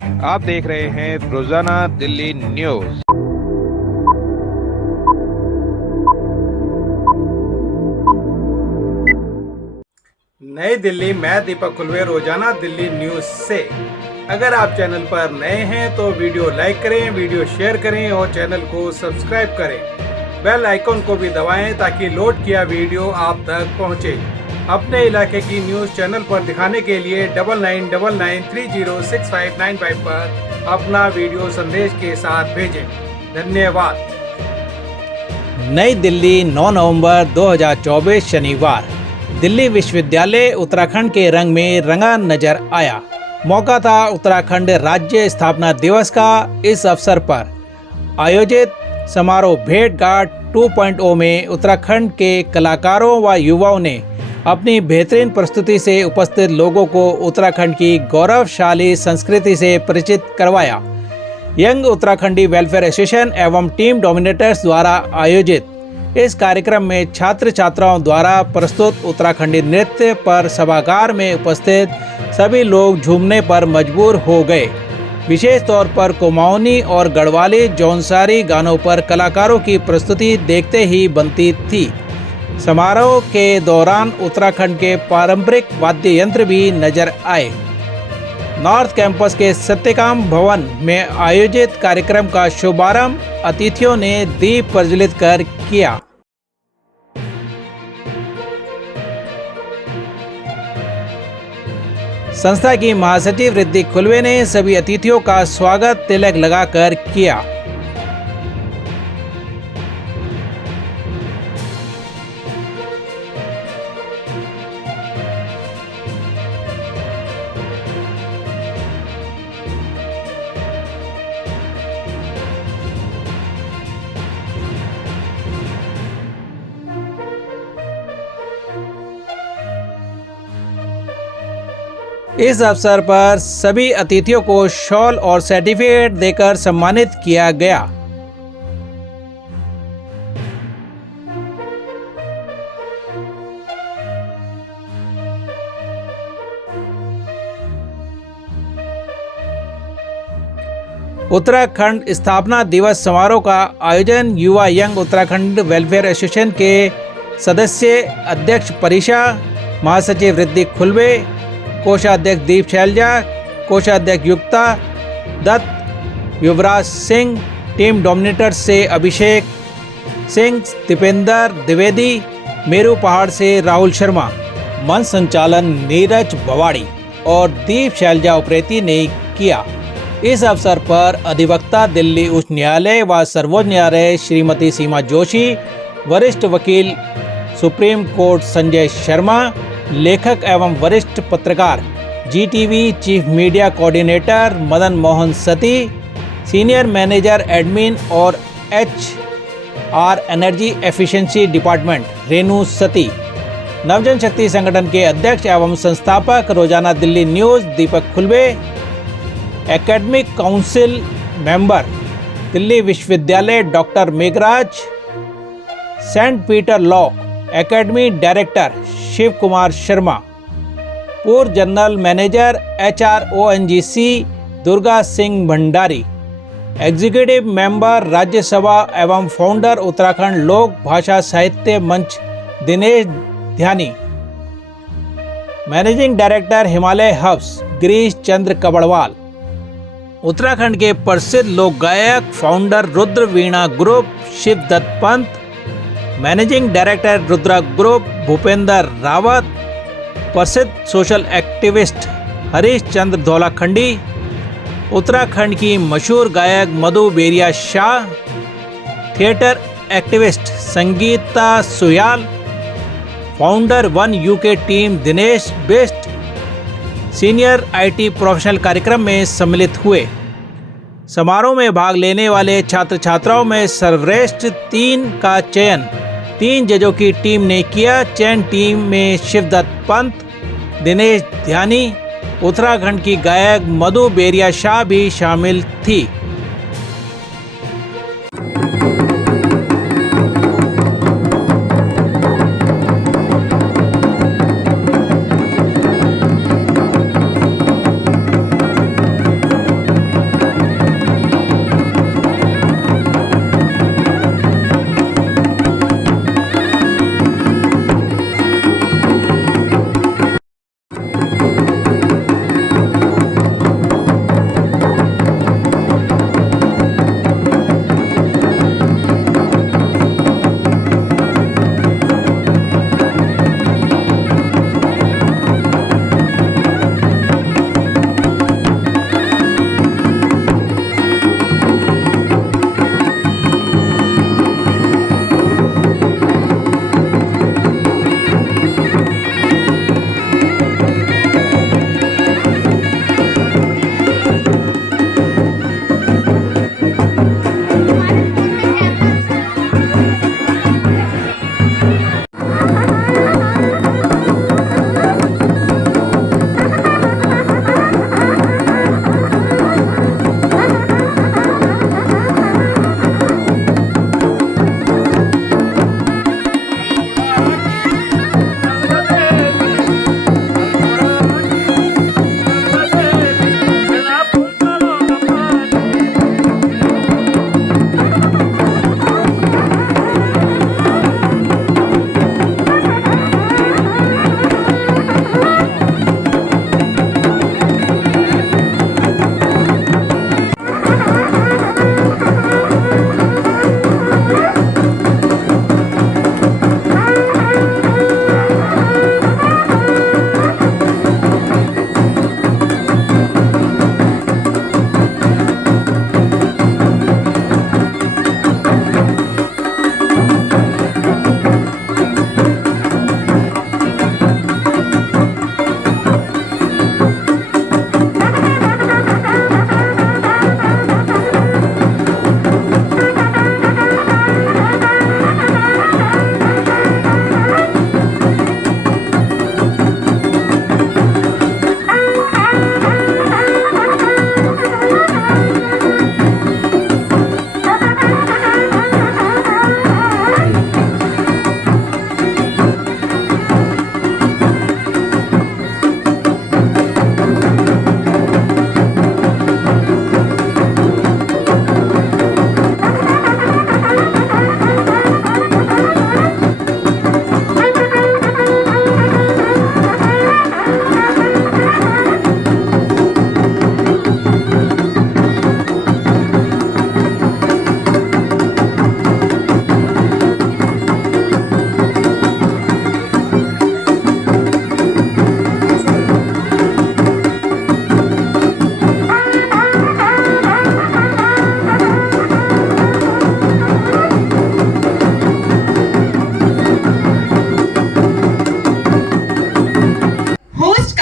आप देख रहे हैं रोजाना दिल्ली न्यूज। नई दिल्ली, मैं दीपक खुलवे, रोजाना दिल्ली न्यूज से। अगर आप चैनल पर नए हैं तो वीडियो लाइक करें, वीडियो शेयर करें और चैनल को सब्सक्राइब करें। बेल आइकन को भी दबाएं ताकि लोड किया वीडियो आप तक पहुंचे। अपने इलाके की न्यूज चैनल पर दिखाने के लिए 9999306595 पर अपना वीडियो संदेश के साथ भेजें। धन्यवाद। नई दिल्ली 9 नवंबर 2024 शनिवार। दिल्ली विश्वविद्यालय उत्तराखंड के रंग में रंगा नजर आया। मौका था उत्तराखंड राज्य स्थापना दिवस का। इस अवसर पर आयोजित समारोह भेंट घाट 2.0 में उत्तराखंड के कलाकारों व युवाओं ने अपनी बेहतरीन प्रस्तुति से उपस्थित लोगों को उत्तराखंड की गौरवशाली संस्कृति से परिचित करवाया। यंग उत्तराखंडी वेलफेयर एसोसिएशन एवं टीम डोमिनेटर्स द्वारा आयोजित इस कार्यक्रम में छात्र छात्राओं द्वारा प्रस्तुत उत्तराखंडी नृत्य पर सभागार में उपस्थित सभी लोग झूमने पर मजबूर हो गए। विशेष तौर पर कुमाऊनी और गढ़वाली जौनसारी गानों पर कलाकारों की प्रस्तुति देखते ही बनती थी। समारोह के दौरान उत्तराखंड के पारंपरिक वाद्य यंत्र भी नजर आए। नॉर्थ कैंपस के सत्यकाम भवन में आयोजित कार्यक्रम का शुभारंभ अतिथियों ने दीप प्रज्वलित कर किया। संस्था की महासचिव रिद्धि खुलवे ने सभी अतिथियों का स्वागत तिलक लगाकर किया। इस अवसर पर सभी अतिथियों को शॉल और सर्टिफिकेट देकर सम्मानित किया गया। उत्तराखंड स्थापना दिवस समारोह का आयोजन युवा यंग उत्तराखंड वेलफेयर एसोसिएशन के सदस्य अध्यक्ष परिषा, महासचिव रिद्धि खुलवे, कोषाध्यक्ष दीप शैलजा, कोषाध्यक्ष युक्ता दत्त, युवराज सिंह, टीम डोमिनेटर से अभिषेक सिंह, दीपेंद्र द्विवेदी, मेरू पहाड़ से राहुल शर्मा, मंच संचालन नीरज बवाड़ी और दीप शैलजा उप्रेती ने किया। इस अवसर पर अधिवक्ता दिल्ली उच्च न्यायालय व सर्वोच्च न्यायालय श्रीमती सीमा जोशी, वरिष्ठ वकील सुप्रीम कोर्ट संजय शर्मा, लेखक एवं वरिष्ठ पत्रकार GTV chief media coordinator Madan Mohan Sati, senior manager admin और HR energy efficiency department Renu Sati, Navjan Shakti Sangathan के अध्यक्ष एवं संस्थापक Rozana Delhi news Deepak Khulve, academic council member Delhi Vishwavidyalaya doctor Meghraj, saint Peter law academy director Shiv Kumar Sharma, पूर्व general manager HRONGC Durga Singh Bhandari, executive member Rajya Sabha एवं founder Uttarakhand Lok Bhasha Sahitya Manch Dinesh Dhyani, managing director Himalaya hubs Girish Chandra Kabadwal, Uttarakhand के प्रसिद्ध लोक गायक founder Rudra Veena group Shivdutt Pant, managing director Rudra group Bhupendra Rawat, प्रसिद्ध सोशल एक्टिविस्ट हरीश चंद्र धौलाखंडी, उत्तराखंड की मशहूर गायक Madhu Beria Shah, theatre activist Sangeeta Suyal, founder 1 UK team Dinesh Bisht, senior IT professional कार्यक्रम में सम्मिलित हुए। समारोह में भाग लेने वाले छात्र छात्राओं में सर्वश्रेष्ठ 3 का चयन 3 जजों की टीम ने किया। चयन टीम में शिवदत्त पंत, दिनेश ध्यानी, उत्तराखंड की गायक मधु बेरिया शाह भी शामिल थी।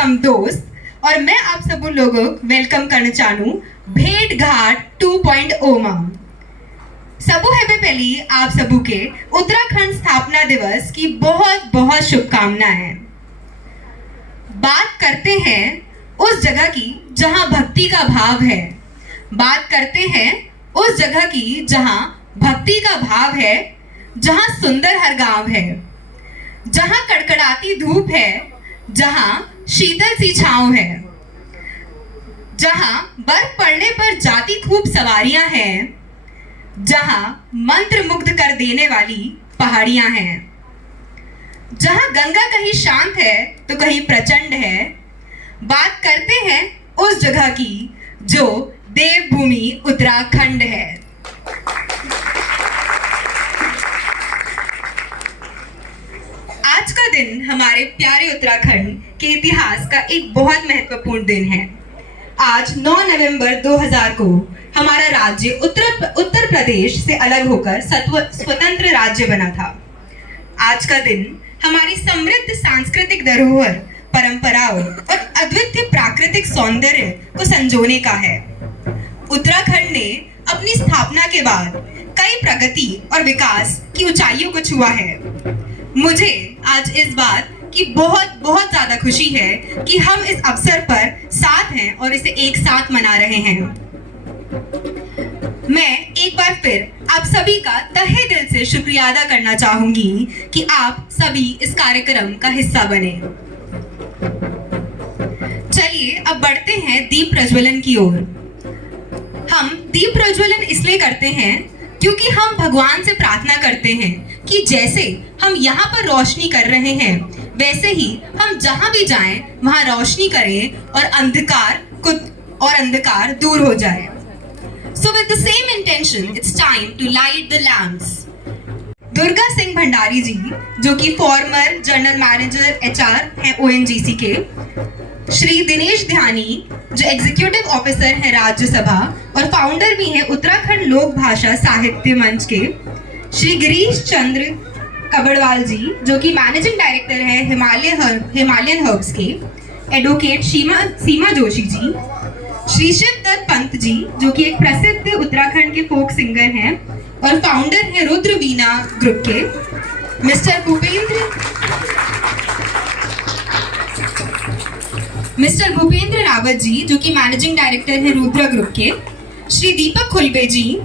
हम दोस्त और मैं आप सब लोगों को वेलकम करना चाहूँ भेंट घाट 2.0 में। सबू है पहली आप सबू के उत्तराखंड स्थापना दिवस की बहुत बहुत शुभकामनाएं। बात करते हैं उस जगह की जहां भक्ति का भाव है, बात करते हैं उस जगह की जहां भक्ति का भाव है, जहां सुंदर हर गांव है, जहां कड़कड़ाती धूप है, जहां शीतल सी छांव है, जहां बर्फ पड़ने पर जाती खूब सवारियां हैं, जहां मंत्र मुग्ध कर देने वाली पहाड़ियां हैं, जहां गंगा कहीं शांत है तो कहीं प्रचंड है। बात करते हैं उस जगह की जो देवभूमि उत्तराखंड है। आज का दिन हमारे प्यारे उत्तराखंड के इतिहास का एक बहुत महत्वपूर्ण दिन है। आज 9 नवंबर 2000 को हमारा राज्य उत्तर प्रदेश से अलग होकर स्वतंत्र राज्य बना था। आज का दिन हमारी समृद्ध सांस्कृतिक धरोहर, परंपराओं और अद्वितीय प्राकृतिक सौंदर्य को संजोने का है। उत्तराखंड ने अपनी स्थापना के बाद कई प्रगति और विकास की ऊंचाइयों को छुआ है। मुझे आज इस बात की बहुत बहुत ज्यादा खुशी है कि हम इस अवसर पर साथ हैं और इसे एक साथ मना रहे हैं। मैं एक बार फिर आप सभी का तहे दिल से शुक्रिया अदा करना चाहूंगी कि आप सभी इस कार्यक्रम का हिस्सा बने। चलिए अब बढ़ते हैं दीप प्रज्वलन की ओर। हम दीप प्रज्वलन इसलिए करते हैं क्योंकि हम भगवान से प्रार्थना करते हैं कि जैसे हम यहाँ पर रोशनी कर रहे हैं वैसे ही हम जहाँ भी जाएं वहाँ रोशनी करें और अंधकार दूर हो जाए। So with the same intention, it's time to light the lamps. Durga Singh Bhandari जी जो कि फॉर्मर जनरल मैनेजर HR हैं ONGC के, श्री दिनेश ध्यानी जो एग्जीक्यूटिव ऑफिसर हैं राज्यसभा और फाउंडर भी हैं उत्तराखंड लोक भाषा साहित्य मंच के, श्री गिरीश चंद्र कबड़वाल जी जो कि मैनेजिंग डायरेक्टर हैं हिमालयन हर्ब्स के, एडवोकेट सीमा जोशी जी, श्री शिवदत्त पंत जी जो कि एक प्रसिद्ध उत्तराखंड के फोक सिंगर हैं और फाउंडर हैं रुद्र वीणा ग्रुप के, मिस्टर भूपेंद्र रावत जी जो कि मैनेजिंग डायरेक्टर हैं रुद्र ग्रुप के, श्री दीपक खुलबे जी,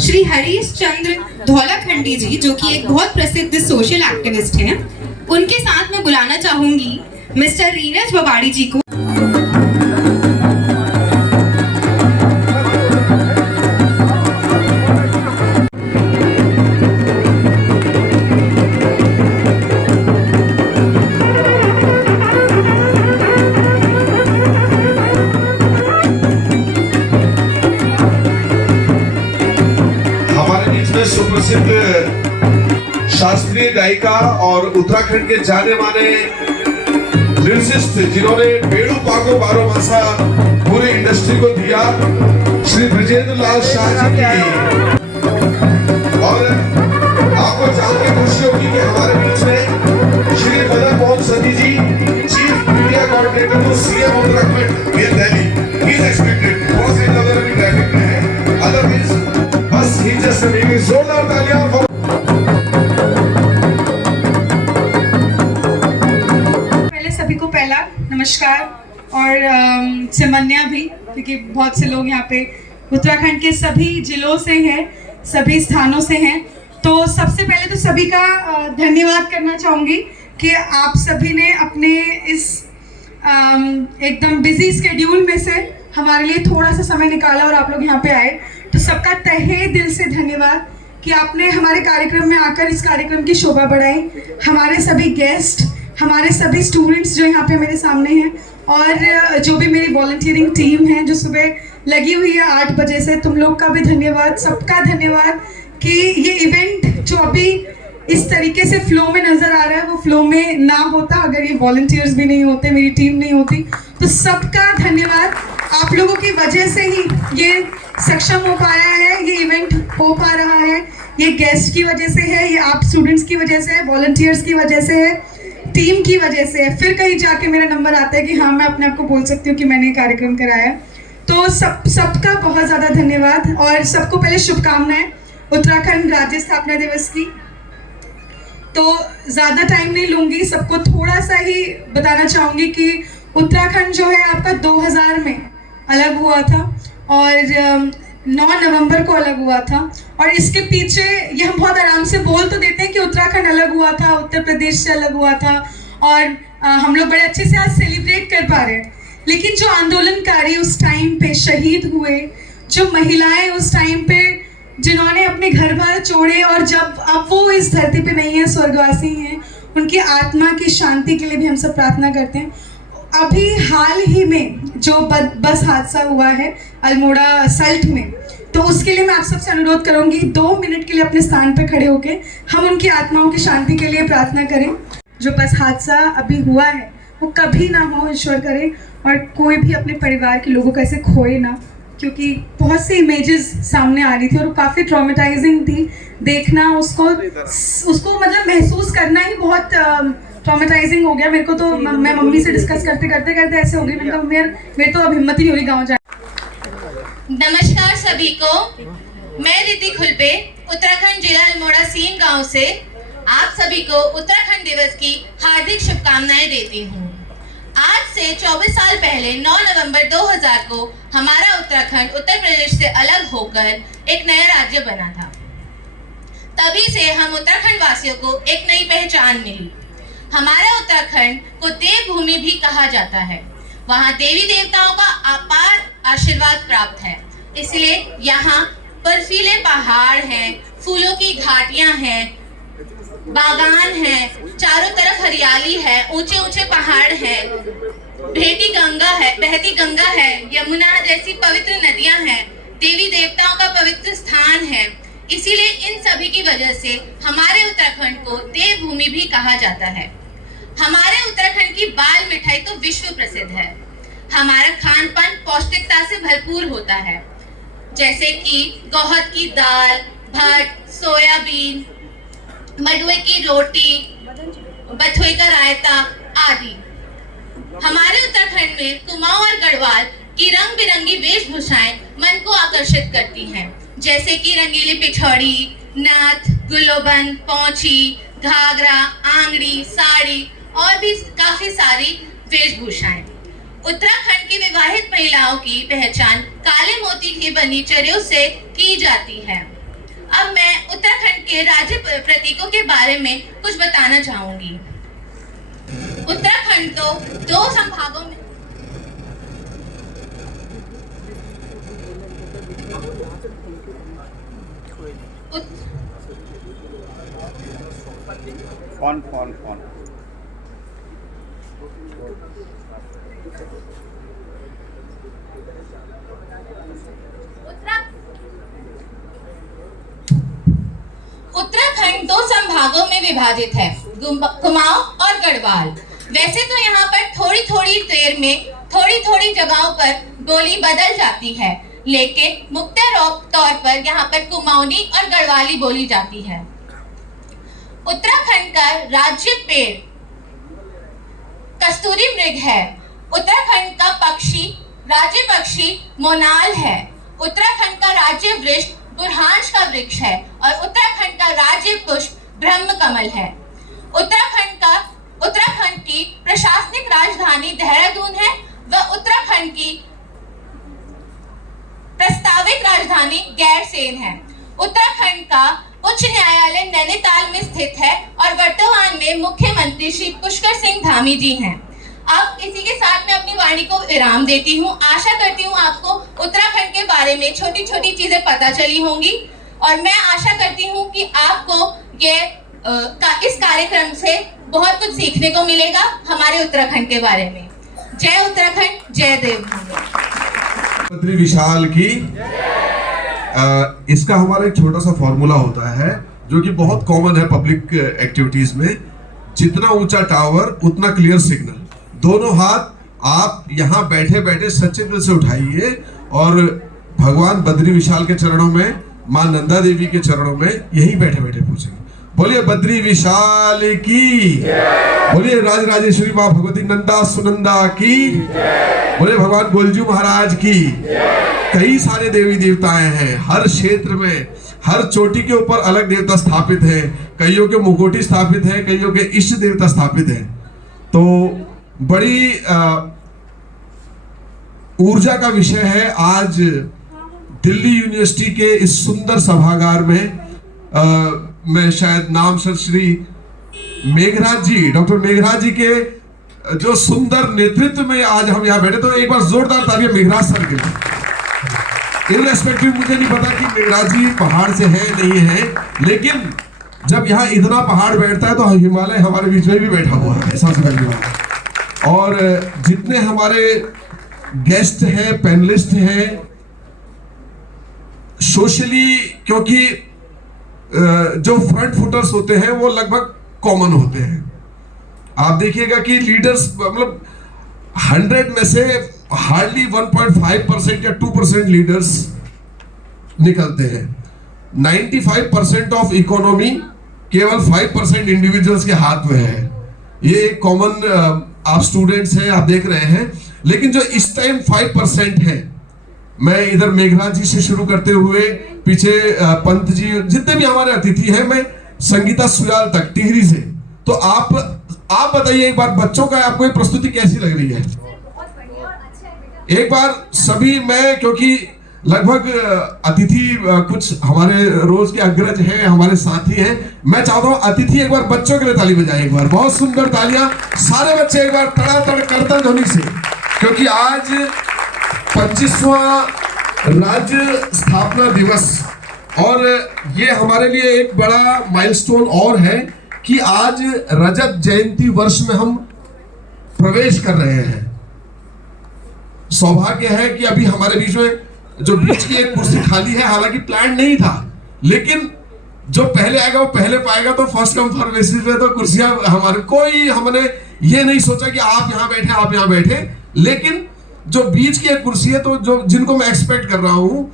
श्री हरीश चंद्र धौलाखंडी जी जो कि एक बहुत प्रसिद्ध सोशल एक्टिविस्ट हैं। उनके साथ मैं बुलाना चाहूंगी मिस्टर रीनज बबाड़ी जी को। सुप्रसिद्ध शास्त्रीय गायिका और उत्तराखंड के जाने माने लिरिसिस्ट जिन्होंने बेड़ू पागो बारो मासा पूरी इंडस्ट्री को दिया, श्री ब्रिजेंद्र लाल शाह जी की। और आपको जान के खुशी होगी कि हमारे बीच में Shri Madan Mohan Sati ji, chief media coordinator to CM Uttarakhand in Delhi, he is expected. बहुत से नजर भी ट्रैफिक में है, अदरवाइज बस ही जस्ट मेकिंग जोरदार तालियां फॉर। पहले सभी को पहला नमस्कार और सिमन्या भी, क्योंकि बहुत से लोग यहाँ पे उत्तराखंड के सभी जिलों से हैं, सभी स्थानों से हैं। तो सबसे पहले तो सभी का धन्यवाद करना चाहूँगी कि आप सभी ने अपने इस एकदम बिजी स्केड्यूल में से हमारे लिए थोड़ा सा समय निकाला और आप लोग यहाँ पे आए। तो सबका तहे दिल से धन्यवाद कि आपने हमारे कार्यक्रम में आकर इस कार्यक्रम की शोभा बढ़ाई। हमारे सभी गेस्ट, हमारे सभी स्टूडेंट्स जो यहाँ पे मेरे सामने हैं और जो भी मेरी वॉलंटियरिंग टीम है जो सुबह लगी हुई है 8 बजे से, तुम लोग का भी धन्यवाद, सबका धन्यवाद कि ये इवेंट जो अभी इस तरीके से फ्लो में नज़र आ रहा है वो फ्लो में ना होता अगर ये वॉलंटियर्स भी नहीं होते, मेरी टीम नहीं होती। तो सबका धन्यवाद, आप लोगों की वजह से ही ये सक्षम हो पाया है, ये इवेंट हो पा रहा है, ये गेस्ट की वजह से है, ये आप स्टूडेंट्स की वजह से है, वॉलंटियर्स की वजह से है। टीम की वजह से फिर कहीं जाके मेरा नंबर आता है कि हाँ मैं अपने आप को बोल सकती हूँ कि मैंने कार्यक्रम कराया। तो सबका बहुत ज़्यादा धन्यवाद और सबको पहले शुभकामनाएं उत्तराखंड राज्य स्थापना दिवस की। तो ज़्यादा टाइम नहीं लूँगी, सबको थोड़ा सा ही बताना चाहूँगी कि उत्तराखंड जो है आपका 2000 में अलग हुआ था और 9 नवंबर को अलग हुआ था। और इसके पीछे ये हम बहुत आराम से बोल तो देते हैं कि उत्तराखंड अलग हुआ था, उत्तर प्रदेश से अलग हुआ था और हम लोग बड़े अच्छे से आज सेलिब्रेट कर पा रहे हैं, लेकिन जो आंदोलनकारी उस टाइम पे शहीद हुए, जो महिलाएं उस टाइम पे जिन्होंने अपने घर बार छोड़े और जब अब वो इस धरती पे नहीं है, स्वर्गवासी हैं, उनकी आत्मा की शांति के लिए भी हम सब प्रार्थना करते हैं। अभी हाल ही में जो बस हादसा हुआ है अल्मोड़ा सल्ट में, तो उसके लिए मैं आप सबसे अनुरोध करूंगी 2 मिनट के लिए अपने स्थान पर खड़े होके हम उनकी आत्माओं की शांति के लिए प्रार्थना करें। जो बस हादसा अभी हुआ है वो कभी ना हो, ईश्वर करे, और कोई भी अपने परिवार के लोगों को ऐसे खोए ना, क्योंकि बहुत सी इमेजेस सामने आ रही थी और वो काफ़ी ट्रॉमेटाइजिंग थी। देखना उसको मतलब महसूस करना ही बहुत ट्रॉमेटाइजिंग हो गया मेरे को। तो मैं मम्मी से डिस्कस करते करते ऐसे हो गई, मैंने कहा मेरे तो अब हिम्मत ही नहीं हो रही गाँव जाए। नमस्कार सभी को, मैं रिद्धि खुलबे उत्तराखंड जिला अल्मोड़ा सीन गांव से आप सभी को उत्तराखंड दिवस की हार्दिक शुभकामनाएं देती हूं। आज से 24 साल पहले 9 नवंबर 2000 को हमारा उत्तराखंड उत्तर प्रदेश से अलग होकर एक नया राज्य बना था। तभी से हम उत्तराखंड वासियों को एक नई पहचान मिली। हमारा उत्तराखंड को देवभूमि भी कहा जाता है। वहाँ देवी देवताओं का अपार आशीर्वाद प्राप्त है, इसलिए यहाँ बर्फीले पहाड़ हैं, फूलों की घाटियाँ हैं, बागान हैं, चारों तरफ हरियाली है, ऊंचे ऊंचे पहाड़ हैं, बहती गंगा है, यमुना जैसी पवित्र नदियाँ हैं, देवी देवताओं का पवित्र स्थान है। इसीलिए इन सभी की वजह से हमारे उत्तराखंड को देवभूमि भी कहा जाता है। हमारे उत्तराखंड की बाल मिठाई तो विश्व प्रसिद्ध है। हमारा खान पान पौष्टिकता से भरपूर होता है, जैसे कि गौहद की दाल, भट, सोयाबीन, मडुए की रोटी, बथुए का रायता आदि। हमारे उत्तराखंड में कुमाऊं और गढ़वाल की रंग बिरंगी वेशभूषाएं मन को आकर्षित करती हैं, जैसे कि रंगीली पिछौड़ी, नाथ, गुलोबन, पौंची, घाघरा, आंगड़ी, साड़ी और भी काफी सारी वेशभूषाएं। उत्तराखंड की विवाहित महिलाओं की पहचान काले मोती की बनी चरियों से की जाती है। अब मैं उत्तराखंड के राज्य प्रतीकों के बारे में कुछ बताना चाहूंगी। उत्तराखंड तो 2 संभागों में उत्तराखंड 2 संभागों में विभाजित है, कुमाऊं और गढ़वाल। वैसे तो यहाँ पर थोड़ी थोड़ी देर में थोड़ी थोड़ी जगहों पर बोली बदल जाती है, लेकिन मुख्य तौर पर यहाँ पर कुमाऊनी और गढ़वाली बोली जाती है। उत्तराखंड का राज्य पेड़ कस्तूरी मृग है। उत्तराखंड का राज्य पक्षी मोनाल है। उत्तराखंड का राज्य वृक्ष बुरहांश का वृक्ष है और उत्तराखंड का राज्य पुष्प ब्रह्म कमल है। उत्तराखंड की प्रशासनिक राजधानी देहरादून है व उत्तराखंड की प्रस्तावित राजधानी गैरसेन है। उत्तराखंड का उच्च न्यायालय नैनीताल में स्थित है और वर्तमान में मुख्यमंत्री श्री पुष्कर सिंह धामी जी हैं। अब इसी के साथ मैं अपनी वाणी को विराम देती हूँ। आशा करती हूँ आपको उत्तराखंड के बारे में छोटी छोटी चीजें पता चली होंगी और मैं आशा करती हूँ कि आपको इस कार्यक्रम से बहुत कुछ सीखने को मिलेगा हमारे उत्तराखंड के बारे में। जय उत्तराखंड, जय देवभूमि। बद्री विशाल की इसका हमारा एक छोटा सा फॉर्मूला होता है जो कि बहुत कॉमन है पब्लिक एक्टिविटीज में। जितना ऊंचा टावर उतना क्लियर सिग्नल। दोनों हाथ आप यहाँ बैठे बैठे सच्चे दिल से उठाइए और भगवान बद्री विशाल के चरणों में, मां नंदा देवी के चरणों में यही बैठे बैठे पूछेंगे। बोलिए बद्री विशाल की, बोलिए राजराजेश्वरी माँ भगवती नंदा सुनंदा की, बोलिए भगवान गोलजू महाराज की। कई सारे देवी देवताएं हैं, हर क्षेत्र में हर चोटी के ऊपर अलग देवता स्थापित है, कईयों के मुखोटी स्थापित है, कईयों के इष्ट देवता स्थापित है। तो बड़ी ऊर्जा का विषय है आज दिल्ली यूनिवर्सिटी के इस सुंदर सभागार में। मैं शायद नाम सर श्री मेघराज जी, डॉक्टर मेघराज जी के जो सुंदर नेतृत्व में आज हम यहाँ बैठे, तो एक बार जोरदार तालियां मेघराज सर के लिए। इनरेस्पेक्टिव मुझे नहीं पता कि मेघराज जी पहाड़ से है नहीं है, लेकिन जब यहाँ इतना पहाड़ बैठता है तो हिमालय हमारे बीच में भी बैठा हुआ है, सबसे पहली बात। और जितने हमारे गेस्ट हैं, पैनलिस्ट हैं, सोशली क्योंकि जो फ्रंट फुटर्स होते हैं वो लगभग कॉमन होते हैं। आप देखिएगा कि लीडर्स मतलब 100 में से हार्डली 1.5% या 2% लीडर्स निकलते हैं। 95% ऑफ इकोनॉमी केवल 5% इंडिविजुअल्स के हाथ में है। ये एक कॉमन आप स्टूडेंट्स हैं, आप देख रहे हैं। लेकिन जो इस टाइम 5% है, मैं इधर मेघराज जी से शुरू करते हुए पीछे पंत जी, जितने भी हमारे अतिथि हैं, मैं संगीता सुयाल तक टिहरी से। तो आप बताइए एक बार, बच्चों का आपको ये प्रस्तुति कैसी लग रही है? एक बार सभी, मैं क्योंकि लगभग अतिथि कुछ हमारे रोज के अग्रज हैं, हमारे साथी हैं, मैं चाहता हूं अतिथि एक बार बच्चों के लिए ताली बजाएं। एक बार बहुत सुंदर तालियां, सारे बच्चे एक बार तड़ातड़ करतन ध्वनि से, क्योंकि आज 25वां राज्य स्थापना दिवस, और ये हमारे लिए एक बड़ा माइलस्टोन और है कि आज रजत जयंती वर्ष में हम प्रवेश कर रहे हैं। सौभाग्य है कि अभी हमारे बीच में जो बीच की एक कुर्सी खाली है, हालांकि प्लान नहीं था, लेकिन जो पहले आएगा वो पहले पाएगा। तो फर्स्ट कम फर्स्ट बेसिस पे तो कुर्सियां हमारे, कोई हमने ये नहीं सोचा कि आप यहां बैठे आप यहां बैठे, लेकिन जो बीच की एक कुर्सी है, तो जो जिनको मैं एक्सपेक्ट कर रहा हूं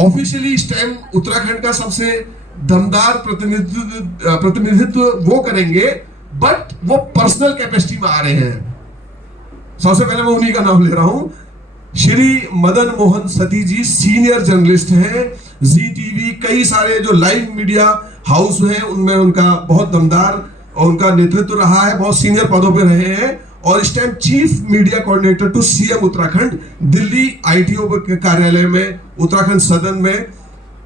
ऑफिशियली इस टाइम उत्तराखंड का सबसे दमदार प्रतिनिधित्व वो करेंगे, बट वो पर्सनल कैपेसिटी में आ रहे हैं। सबसे पहले मैं उन्हीं का नाम ले रहा हूं, श्री मदन मोहन सती जी, सीनियर जर्नलिस्ट हैं, जी टीवी, कई सारे जो लाइव मीडिया हाउस हैं उनमें उनका बहुत दमदार और उनका नेतृत्व रहा है, बहुत सीनियर पदों पे रहे हैं, और इस time chief media coordinator to CM Uttarakhand, Delhi ITO के कार्यालय में, उत्तराखंड सदन में।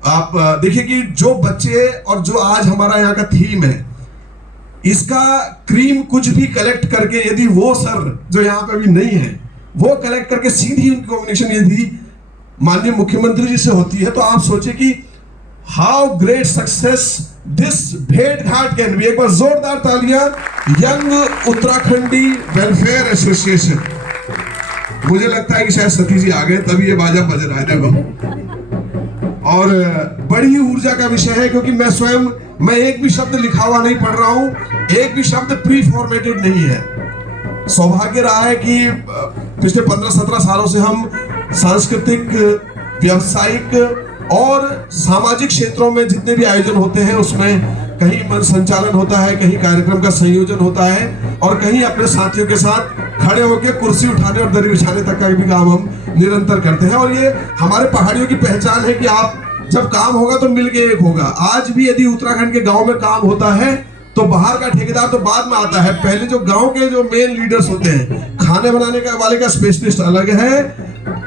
आप देखिए कि जो बच्चे और जो आज हमारा यहाँ का थीम है, इसका क्रीम कुछ भी कलेक्ट करके, यदि वो सर जो यहाँ पे भी नहीं है वो कलेक्ट करके सीधी उनकी कॉम्बिनेशन यदि माननीय मुख्यमंत्री जी से होती है, तो आप सोचे कि हाउ ग्रेट सक्सेस दिस भेंट घाट कैन बी। एक बार जोरदार तालियां यंग उत्तराखंडी वेलफेयर एसोसिएशन। मुझे लगता है कि शायद सती जी आ गए तभी ये बाजा बज रहा है, देखो। और बड़ी ही ऊर्जा का विषय है, क्योंकि मैं एक भी शब्द लिखा हुआ नहीं पढ़ रहा हूं, एक भी शब्द प्री फॉर्मेटेड नहीं है। सौभाग्य रहा है कि पिछले 15-17 सालों से हम सांस्कृतिक, व्यावसायिक और सामाजिक क्षेत्रों में जितने भी आयोजन होते हैं उसमें कहीं मंच संचालन होता है, कहीं कार्यक्रम का संयोजन होता है, और कहीं अपने साथियों के साथ खड़े होकर कुर्सी उठाने और दरी बिछाने तक का भी काम हम निरंतर करते हैं। और ये हमारे पहाड़ियों की पहचान है कि आप जब काम होगा तो मिलके एक होगा। आज भी यदि उत्तराखंड के गाँव में काम होता है तो बाहर का ठेकेदार तो बाद में आता है, पहले जो गांव के जो मेन लीडर्स होते हैं, खाने बनाने का वाले का स्पेशलिस्ट अलग है,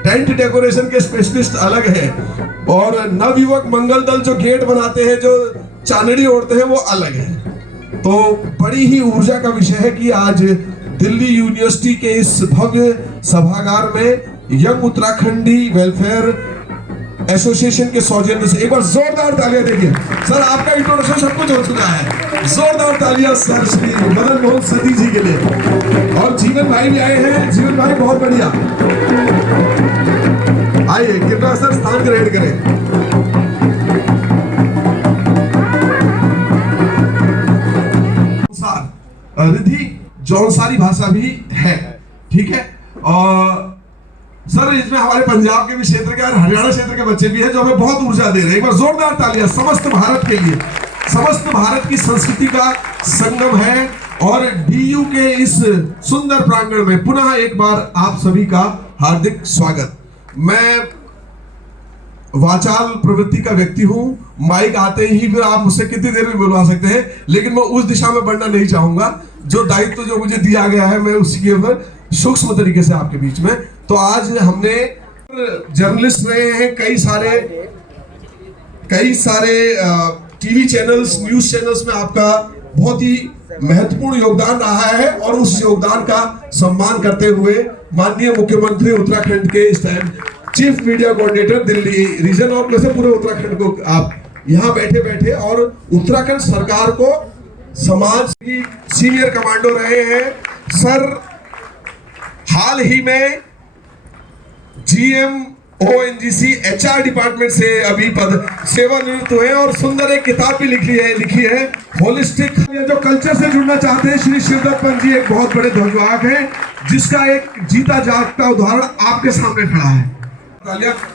टेंट डेकोरेशन के स्पेशलिस्ट अलग है, और नवयुवक मंगल दल जो गेट बनाते हैं, जो चांदड़ी ओढ़ते हैं, वो अलग है। तो बड़ी ही ऊर्जा का विषय है कि आज दिल्ली यूनिवर्सिटी के इस भव्य सभागार में यंग उत्तराखंडी वेलफेयर एसोसिएशन के सौजन्य से एक बार जोरदार तालियां देखिए। सर आपका इंट्रोडक्शन सब कुछ हो चुका है, जोरदार तालियां सर श्री मदन मोहन सती जी के लिए। और जीवन भाई भी आए हैं, जीवन भाई बहुत बढ़िया, आइए कृपया सर स्थान ग्रहण करें। रिद्धि जौनसारी भाषा भी है, ठीक है। और सर इसमें हमारे पंजाब के भी क्षेत्र के और हरियाणा क्षेत्र के बच्चे भी हैं जो हमें बहुत ऊर्जा दे रहे हैं। एक बार जोरदार तालियां समस्त भारत के लिए, समस्त भारत की संस्कृति का संगम है। और डीयू के इस सुंदर प्रांगण में पुनः एक बार आप सभी का हार्दिक स्वागत। मैं वाचाल प्रवृत्ति का व्यक्ति हूं, माइक आते ही फिर आप मुझसे कितनी देर में बुलवा सकते हैं, लेकिन मैं उस दिशा में बढ़ना नहीं चाहूंगा। जो दायित्व जो मुझे दिया गया है मैं उसकी ऊपर सूक्ष्म तरीके से आपके बीच में। तो आज हमने जर्नलिस्ट रहे हैं, कई सारे टीवी चैनल्स, न्यूज चैनल्स में आपका बहुत ही महत्वपूर्ण योगदान रहा है और उस योगदान का सम्मान करते हुए माननीय मुख्यमंत्री उत्तराखंड के इस time chief media coordinator Delhi region और वैसे पूरे उत्तराखंड को आप यहाँ बैठे बैठे और उत्तराखंड सरकार को समाज की सीनियर कमांडो रहे हैं सर। हाल ही में जीएम ONGC HR डिपार्टमेंट से अभी पद सेवानिवृत्त हुए और सुंदर एक किताब भी लिखी है होलिस्टिक। जो कल्चर से जुड़ना चाहते हैं, श्री शिवदत्त पंत जी एक बहुत बड़े ध्वजवाहक हैं जिसका एक जीता जागता उदाहरण आपके सामने खड़ा है।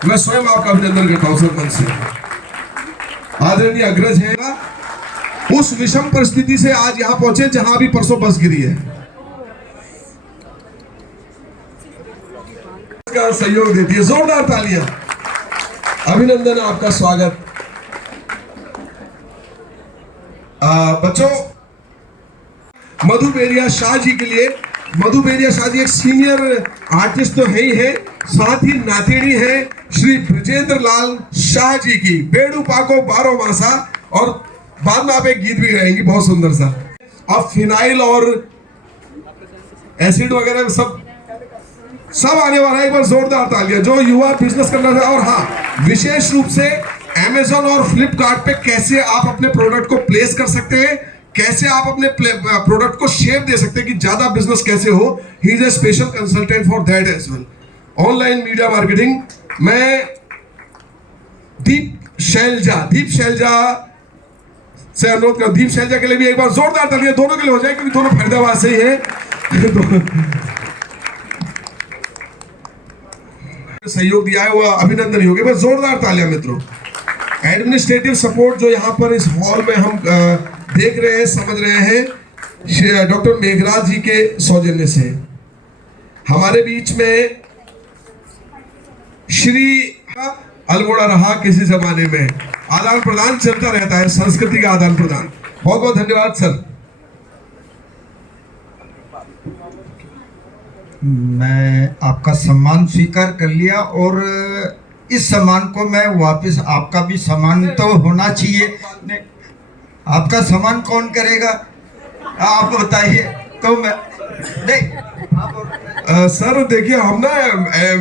मैं स्वयं आपका अभिनंदन करता हूं सरपंच से। आदरणीय अग्रज है, उस विषम परिस्थिति से आज यहां पहुंचे जहां अभी परसों बस गिरी है, का सहयोग देती है। जोरदार तालियां। अभिनंदन, आपका स्वागत। बच्चों, मधु बेरिया शाह जी के लिए, मधु बेरिया शाह जी एक सीनियर आर्टिस्ट तो है ही है, साथ ही नातेड़ी है श्री ब्रजेंद्र लाल शाह जी की बेड़ू पाको बारो मासा, और बाद में आप एक गीत भी गाएंगी बहुत सुंदर सा। अब फिनाइल और एसिड वगैरह सब आने वाला है। एक बार जोरदार तालियां जो युवा बिजनेस करना चाहते हैं। और हाँ, विशेष रूप से अमेज़न और फ्लिपकार्ट पे कैसे आप अपने प्रोडक्ट को प्लेस कर सकते हैं, कैसे आप अपने प्रोडक्ट को शेप दे सकते हैं कि ज्यादा बिजनेस कैसे हो, he is a special consultant for that as well. Online media marketing, मैं दीप शैलजा से अनुरोध कर, दीप शैलजा के लिए भी एक बार जोरदार तालियां दोनों के लिए हो जाए क्योंकि दोनों फरीदाबाद से ही है। सहयोग दिया है वो अभिनंदन ही होगा। बस जोरदार तालियां मित्रों। एडमिनिस्ट्रेटिव सपोर्ट जो यहाँ पर इस हॉल में हम देख रहे हैं, समझ रहे हैं, डॉक्टर मेघराज जी के सौजन्य से। हमारे बीच में श्री अल्मोड़ा रहा किसी जमाने में, आदान प्रदान चलता रहता है, संस्कृति का आदान प्रदान। बहुत बहुत धन्यवाद सर। मैं आपका सम्मान स्वीकार कर लिया और इस सम्मान को मैं वापस, आपका भी सम्मान तो होना चाहिए। आपका सम्मान कौन करेगा आप बताइए। तो मैं नहीं सर देखिए, हम ना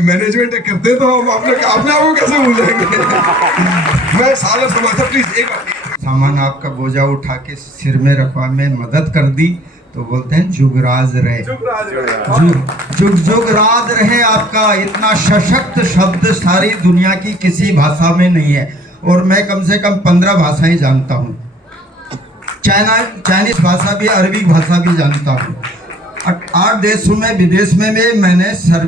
मैनेजमेंट करते हैं तो हम अपने आपको कैसे भूल जाएंगे। मैं सादर समाचार प्लीज एक सामान आपका बोझा उठा के सिर में रखवा में मदद कर दी तो बोलते हैं जुगराज रहे, जुगराज रहे। आपका इतना सशक्त शब्द सारी दुनिया की किसी भाषा में नहीं है और मैं कम से कम 15 भाषाएं जानता हूँ। चाइनीज भाषा भी, अरबी भाषा भी जानता हूँ। 8 देशों में विदेश में मैंने सर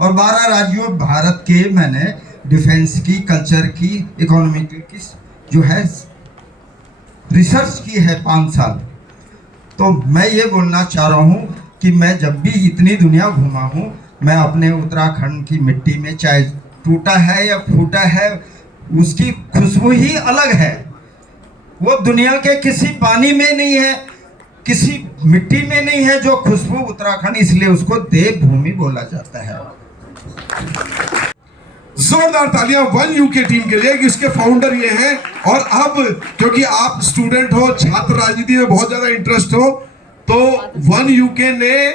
और 12 राज्यों भारत के मैंने डिफेंस की, कल्चर की, इकोनॉमी की जो है रिसर्च की है 5 साल। तो मैं ये बोलना चाह रहा हूँ कि मैं जब भी इतनी दुनिया घूमा हूँ, मैं अपने उत्तराखंड की मिट्टी में चाहे टूटा है या फूटा है, उसकी खुशबू ही अलग है। वो दुनिया के किसी पानी में नहीं है, किसी मिट्टी में नहीं है जो खुशबू उत्तराखंड, इसलिए उसको देवभूमि बोला जाता है। जोरदार तालियां वन यूके टीम के लिए कि उसके फाउंडर ये हैं। और अब क्योंकि आप स्टूडेंट हो, छात्र राजनीति में बहुत ज्यादा इंटरेस्ट हो, तो वन यूके ने